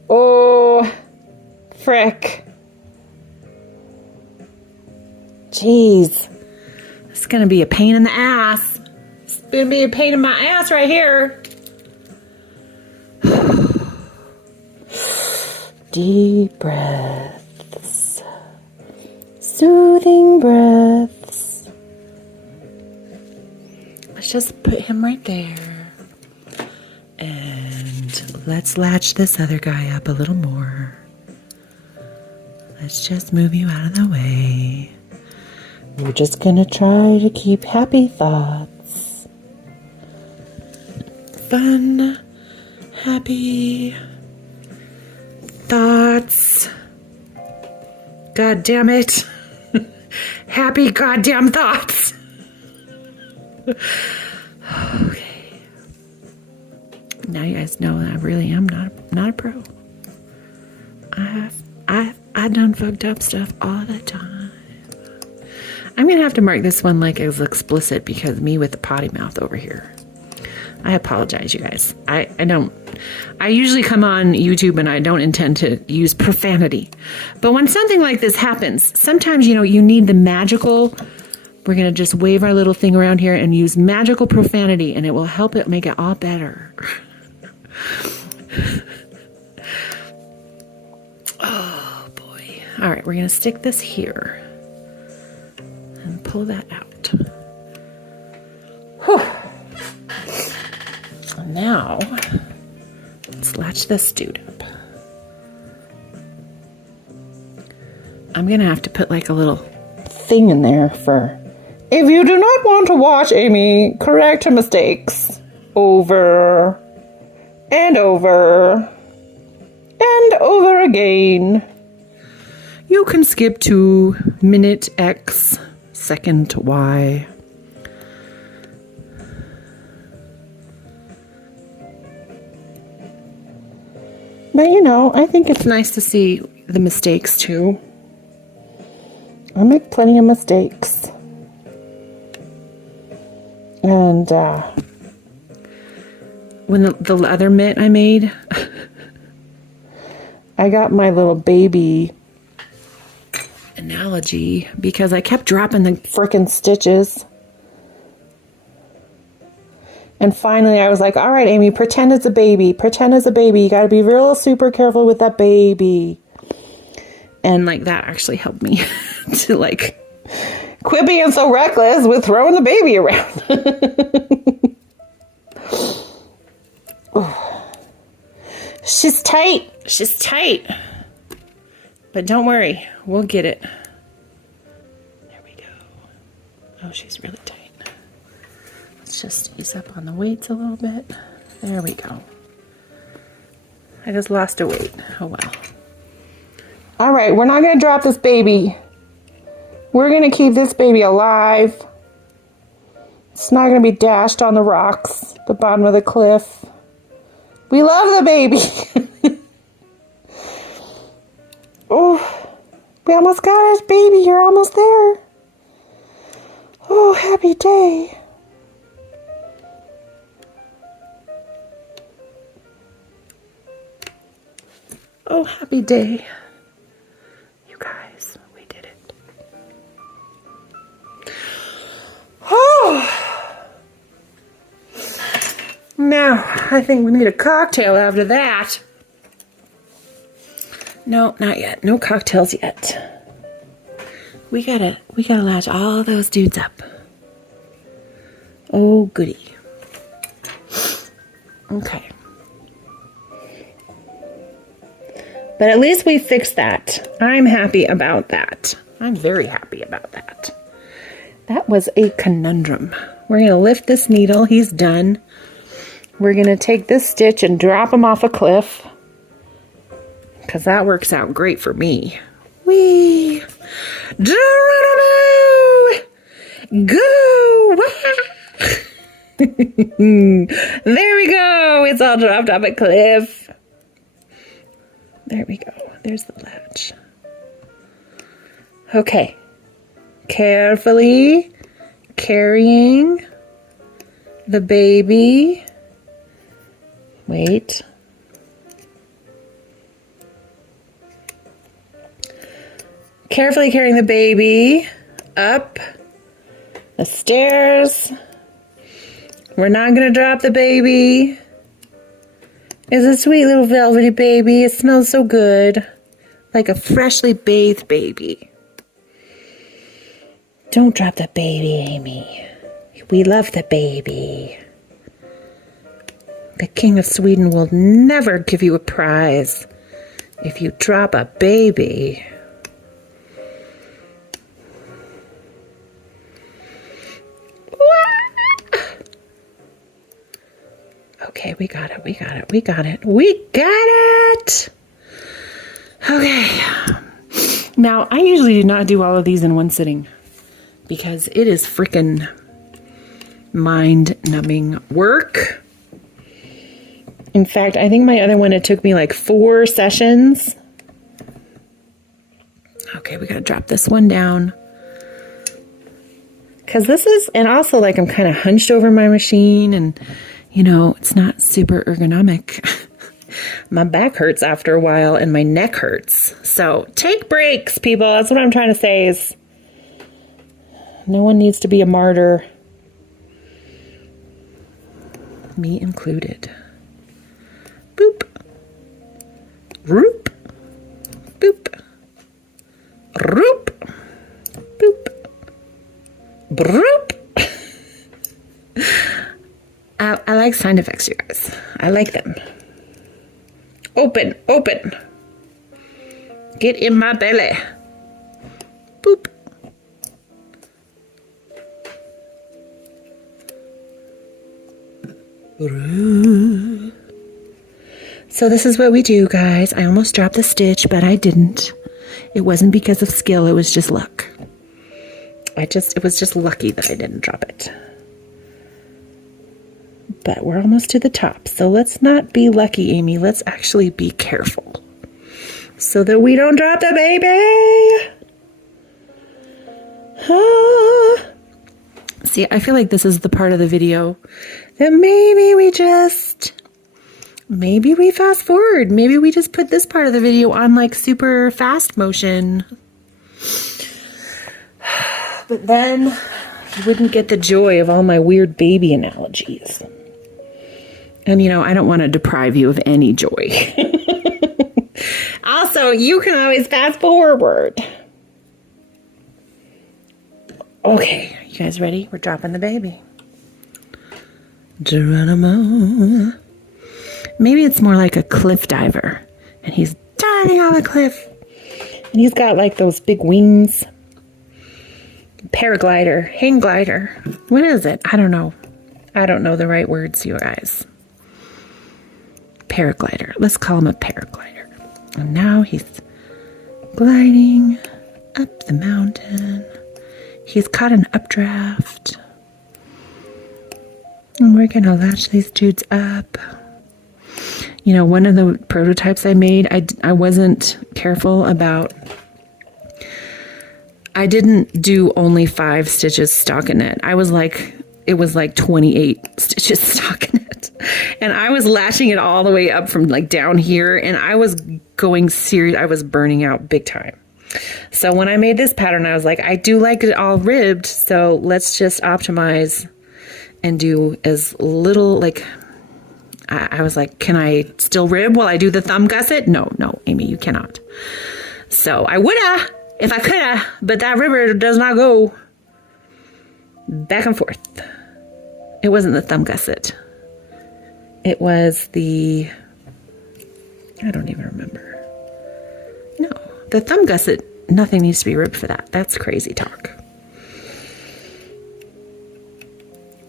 Oh, frick. Jeez. It's going to be a pain in the ass. It's going to be a pain in my ass right here. Deep breaths. Soothing breaths. Let's just put him right there. And let's latch this other guy up a little more. Let's just move you out of the way. We're just gonna try to keep happy thoughts. Fun, happy thoughts. God damn it. Happy goddamn thoughts. Okay. Now you guys know that I really am not a pro. I done fucked up stuff all the time. I'm gonna have to mark this one like as explicit because me with the potty mouth over here. I apologize, you guys. I usually come on YouTube and I don't intend to use profanity. But when something like this happens, sometimes, you know, you need the magical, we're going to just wave our little thing around here and use magical profanity and it will help it make it all better. Oh, boy. All right, we're going to stick this here and pull that out. Whew. Now, let's latch this dude up. I'm going to have to put like a little thing in there for, if you do not want to watch Amy correct her mistakes over and over and over again, you can skip to minute X, second Y. But, you know, I think it's nice to see the mistakes, too. I make plenty of mistakes. And, when the leather mitt I made, I got my little baby analogy because I kept dropping the frickin' stitches. And finally, I was like, all right, Amy, pretend it's a baby. Pretend it's a baby. You got to be real super careful with that baby. And, like, that actually helped me to, like, quit being so reckless with throwing the baby around. She's tight. She's tight. But don't worry. We'll get it. There we go. Oh, she's really tight. Let's just ease up on the weights a little bit. There we go. I just lost a weight. Oh well. All right, we're not going to drop this baby. We're going to keep this baby alive. It's not going to be dashed on the rocks, the bottom of the cliff. We love the baby. Oh, we almost got it, baby. You're almost there. Oh, happy day. Oh, happy day. You guys, we did it. Oh. Now, I think we need a cocktail after that. No, not yet. No cocktails yet. We gotta latch all those dudes up. Oh, goody. Okay. But at least we fixed that. I'm happy about that. I'm very happy about that. That was a conundrum. We're going to lift this needle. He's done. We're going to take this stitch and drop him off a cliff. Because that works out great for me. Whee! Geronimo! Go! There we go. It's all dropped off a cliff. There we go. There's the latch. Okay. Carefully carrying the baby. Wait. Carefully carrying the baby up the stairs. We're not going to drop the baby. It's a sweet little velvety baby. It smells so good. Like a freshly bathed baby. Don't drop the baby, Amy. We love the baby. The King of Sweden will never give you a prize if you drop a baby. Okay, we got it, we got it, we got it, we got it! Okay. Now, I usually do not do all of these in one sitting because it is freaking mind-numbing work. In fact, I think my other one, it took me like 4 sessions. Okay, we gotta drop this one down. Because this is, and also like I'm kind of hunched over my machine and you know, it's not super ergonomic. My back hurts after a while and my neck hurts. So take breaks, people. That's what I'm trying to say is no one needs to be a martyr. Me included. Boop. Roop. Boop. Roop. Boop. Broop. I like sound effects, you guys. I like them. Open, open. Get in my belly. Boop. So this is what we do, guys. I almost dropped the stitch, but I didn't. It wasn't because of skill. It was just luck. It was just lucky that I didn't drop it. But we're almost to the top. So let's not be lucky, Amy. Let's actually be careful so that we don't drop the baby. Ah. See, I feel like this is the part of the video that maybe we fast forward. Maybe we just put this part of the video on like super fast motion. But then you wouldn't get the joy of all my weird baby analogies. And, you know, I don't want to deprive you of any joy. Also, you can always fast forward. Okay, you guys ready? We're dropping the baby. Geronimo. Maybe it's more like a cliff diver. And he's diving off a cliff. And he's got like those big wings. Paraglider. Hang glider. What is it? I don't know. I don't know the right words, you guys. paraglider. Let's call him a paraglider. And now he's gliding up the mountain. He's caught an updraft. And we're going to latch these dudes up. You know, one of the prototypes I made, I wasn't careful about. I didn't do only 5 stitches stockinette. It was like 28 stitches stockinette. And I was latching it all the way up from like down here. And I was going serious. I was burning out big time. So when I made this pattern, I was like, I do like it all ribbed. So let's just optimize and do as little, like, I was like, can I still rib while I do the thumb gusset? No, Amy, you cannot. So I woulda if I coulda, but that ribber does not go back and forth. It wasn't the thumb gusset. It was the, I don't even remember. No, the thumb gusset, nothing needs to be ribbed for that. That's crazy talk.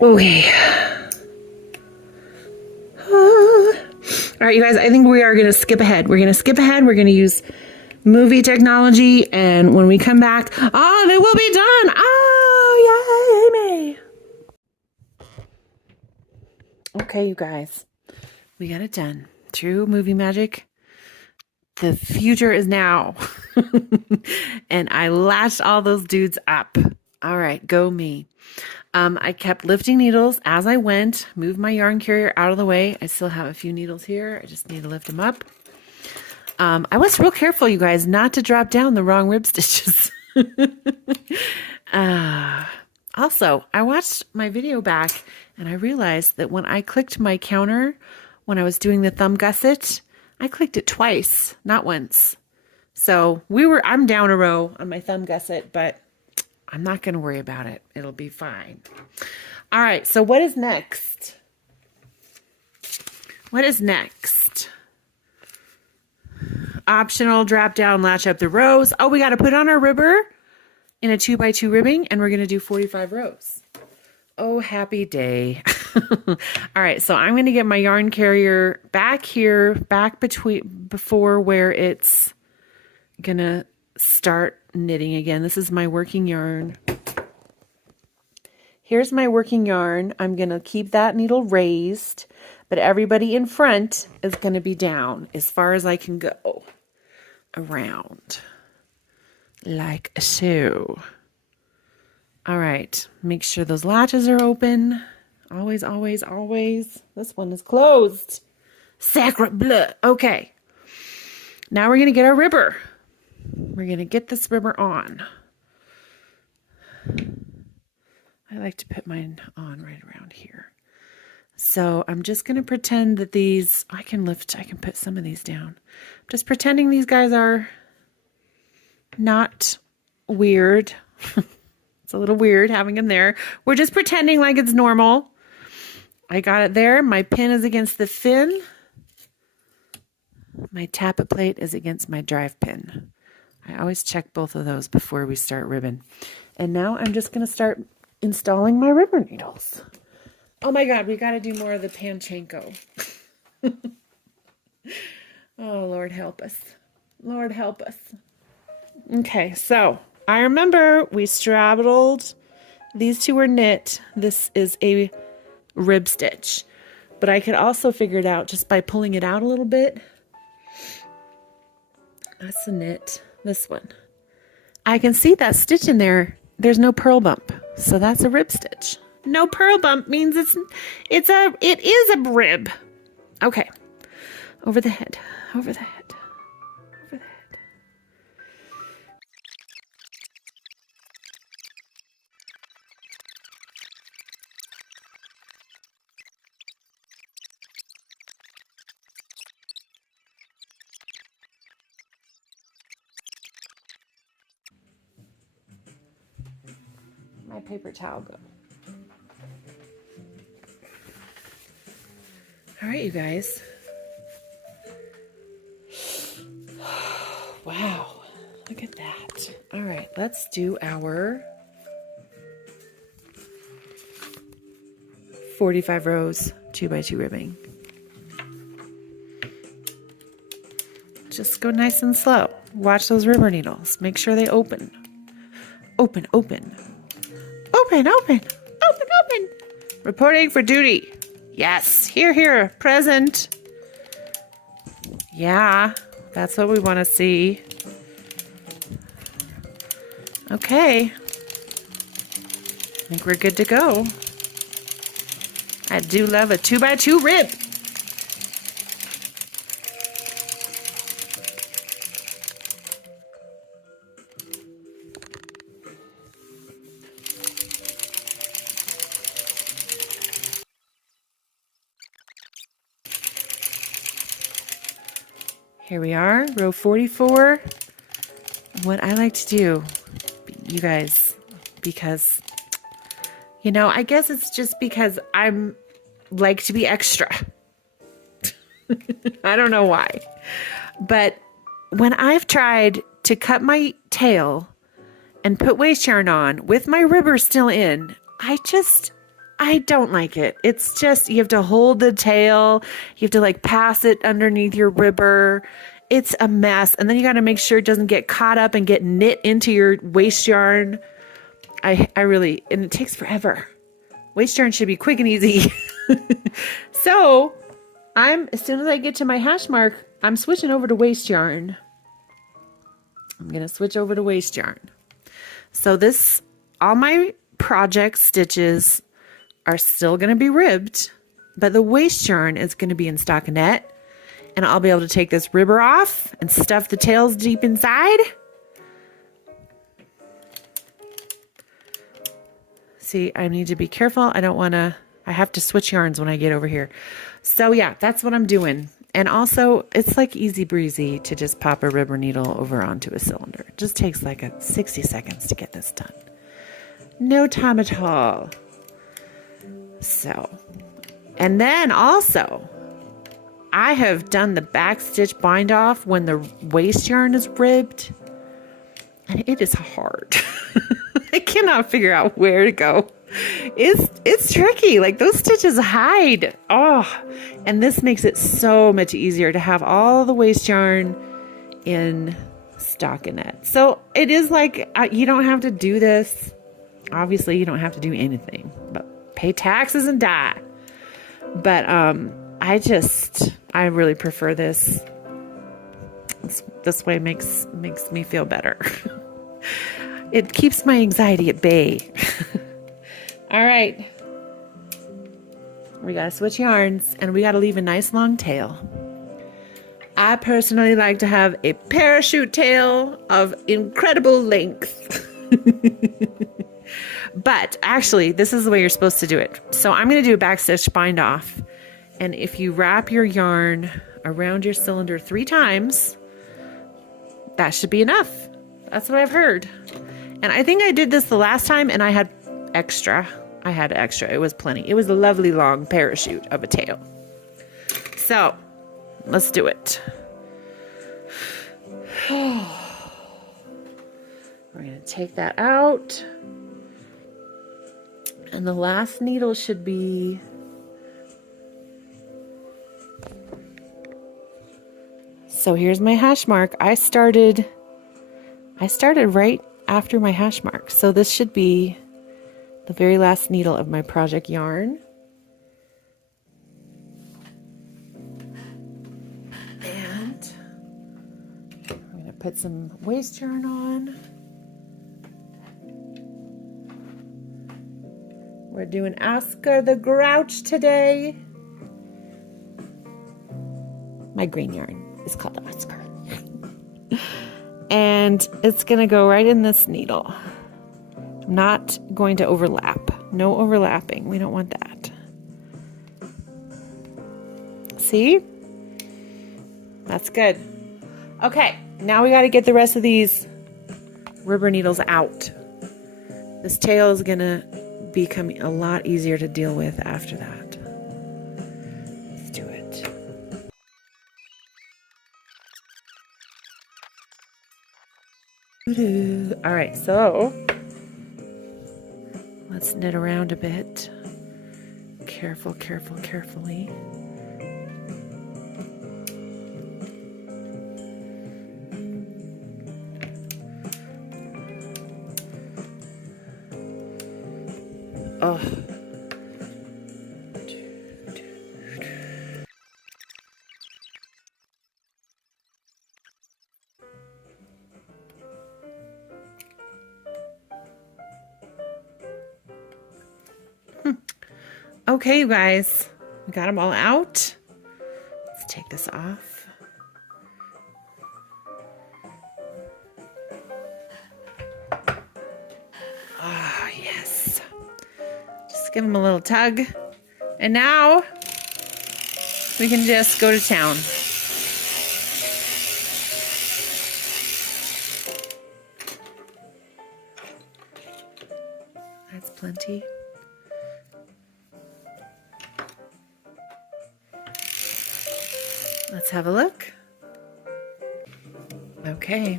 Okay. All right, you guys, I think we are going to skip ahead. We're going to skip ahead. We're going to use movie technology. And when we come back, they will be done. Oh, yay, Amy. Okay, you guys, we got it done. True movie magic. The future is now. And I latched all those dudes up. All right, go me. I kept lifting needles as I went, moved my yarn carrier out of the way. I still have a few needles here. I just need to lift them up. I was real careful, you guys, not to drop down the wrong rib stitches. Also, I watched my video back and I realized that when I clicked my counter, when I was doing the thumb gusset, I clicked it twice, not once. So I'm down a row on my thumb gusset, but I'm not going to worry about it. It'll be fine. All right. So what is next? What is next? Optional drop down, latch up the rows. Oh, we got to put on our ribber in a 2x2 ribbing, and we're going to do 45 rows. Oh, happy day. All right. So I'm going to get my yarn carrier back here, before where it's going to start knitting again. This is my working yarn. Here's my working yarn. I'm going to keep that needle raised, but everybody in front is going to be down as far as I can go around like so. All right. Make sure those latches are open. Always, always, always. This one is closed. Sacre bleu. Okay. Now we're going to get our ribber. We're going to get this ribber on. I like to put mine on right around here. So I'm just going to pretend that these, I can put some of these down. Just pretending these guys are not weird. It's a little weird having them there. We're just pretending like it's normal. I got it there. My pin is against the fin. My tappet plate is against my drive pin. I always check both of those before we start ribbing. And now I'm just going to start installing my ribber needles. Oh my God, we got to do more of the panchenko. Oh, Lord help us. Lord help us. Okay, so I remember we straddled. These two were knit. This is a rib stitch. But I could also figure it out just by pulling it out a little bit. That's a knit. This one. I can see that stitch in there. There's no purl bump. So that's a rib stitch. No purl bump means it is a rib. Okay. Over the head. Over the head. Over the head. My paper towel go. All right, you guys. Wow, look at that. All right, let's do our 45 rows, 2x2 ribbing. Just go nice and slow. Watch those rubber needles. Make sure they open. Open, open. Open, open. Open, open. Reporting for duty. Yes. Here, here. Present. Yeah. That's what we want to see. Okay. I think we're good to go. I do love a 2x2 rib. Here we are, row 44. What I like to do, you guys, because, you know, I guess it's just because I'm like to be extra. I don't know why. But when I've tried to cut my tail and put waist yarn on with my ribber still in, I don't like it. It's just, you have to hold the tail. You have to like pass it underneath your ribber. It's a mess. And then you got to make sure it doesn't get caught up and get knit into your waist yarn. I really, and it takes forever. Waist yarn should be quick and easy. So as soon as I get to my hash mark, I'm switching over to waist yarn. I'm going to switch over to waist yarn. So all my project stitches are still going to be ribbed, but the waist yarn is going to be in stockinette, and I'll be able to take this ribber off and stuff the tails deep inside. See, I need to be careful. I have to switch yarns when I get over here. So yeah, that's what I'm doing. And also, it's like easy breezy to just pop a rubber needle over onto a cylinder. It just takes like 60 seconds to get this done. No time at all. So, and then also, I have done the back stitch bind off when the waist yarn is ribbed, and it is hard. I cannot figure out where to go. It's tricky. Like those stitches hide. Oh, and this makes it so much easier to have all the waist yarn in stockinette. So it is like, you don't have to do this. Obviously, you don't have to do anything, but pay taxes and die. But I really prefer this. This way makes me feel better. It keeps my anxiety at bay. All right. We got to switch yarns, and we got to leave a nice long tail. I personally like to have a parachute tail of incredible length. But actually, this is the way you're supposed to do it. So I'm going to do a back stitch bind off. And if you wrap your yarn around your cylinder 3 times, that should be enough. That's what I've heard. And I think I did this the last time, and I had extra. It was plenty. It was a lovely long parachute of a tail. So let's do it. We're going to take that out. And the last needle should be so here's my hash mark. I started right after my hash mark. So this should be the very last needle of my project yarn. And I'm going to put some waist yarn on. We're doing Oscar the Grouch today. My green yarn is called Oscar. And it's going to go right in this needle. I'm not going to overlap. No overlapping. We don't want that. See? That's good. Okay, now we got to get the rest of these rubber needles out. This tail is going to become a lot easier to deal with after that. Let's do it. All right, so let's knit around a bit. Carefully. Oh. Okay, you guys, we got them all out. Let's take this off. Ah, yes. Just give them a little tug. And now we can just go to town. That's plenty. Let's have a look. Okay.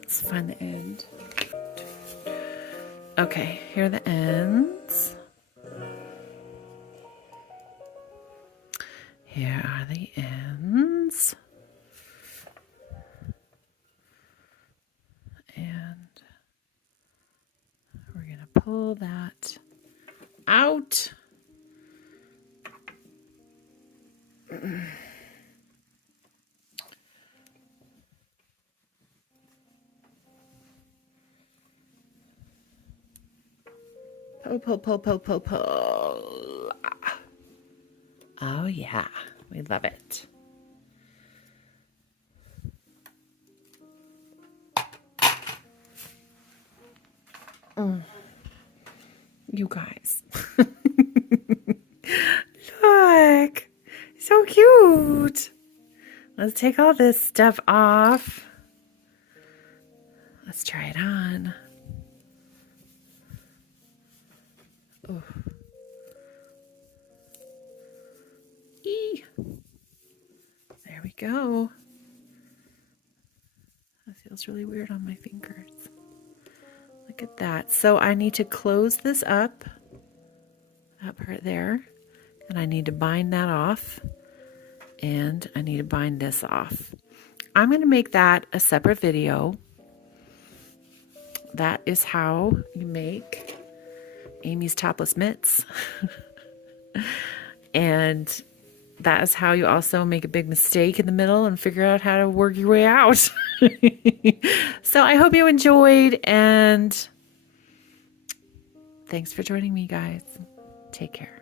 Let's find the end. Okay, here are the ends. Here are the ends. And we're going to pull that out. Pull. Oh yeah, we love it. You guys. Look, so cute. Let's take all this stuff off. Let's try it on. Oh. Eee. There we go. That feels really weird on my fingers. Look at that. So I need to close this up, that part there, and I need to bind that off, and I need to bind this off. I'm going to make that a separate video. That is how you make Amy's topless mitts. And that is how you also make a big mistake in the middle and figure out how to work your way out. So I hope you enjoyed, and thanks for joining me, guys. Take care.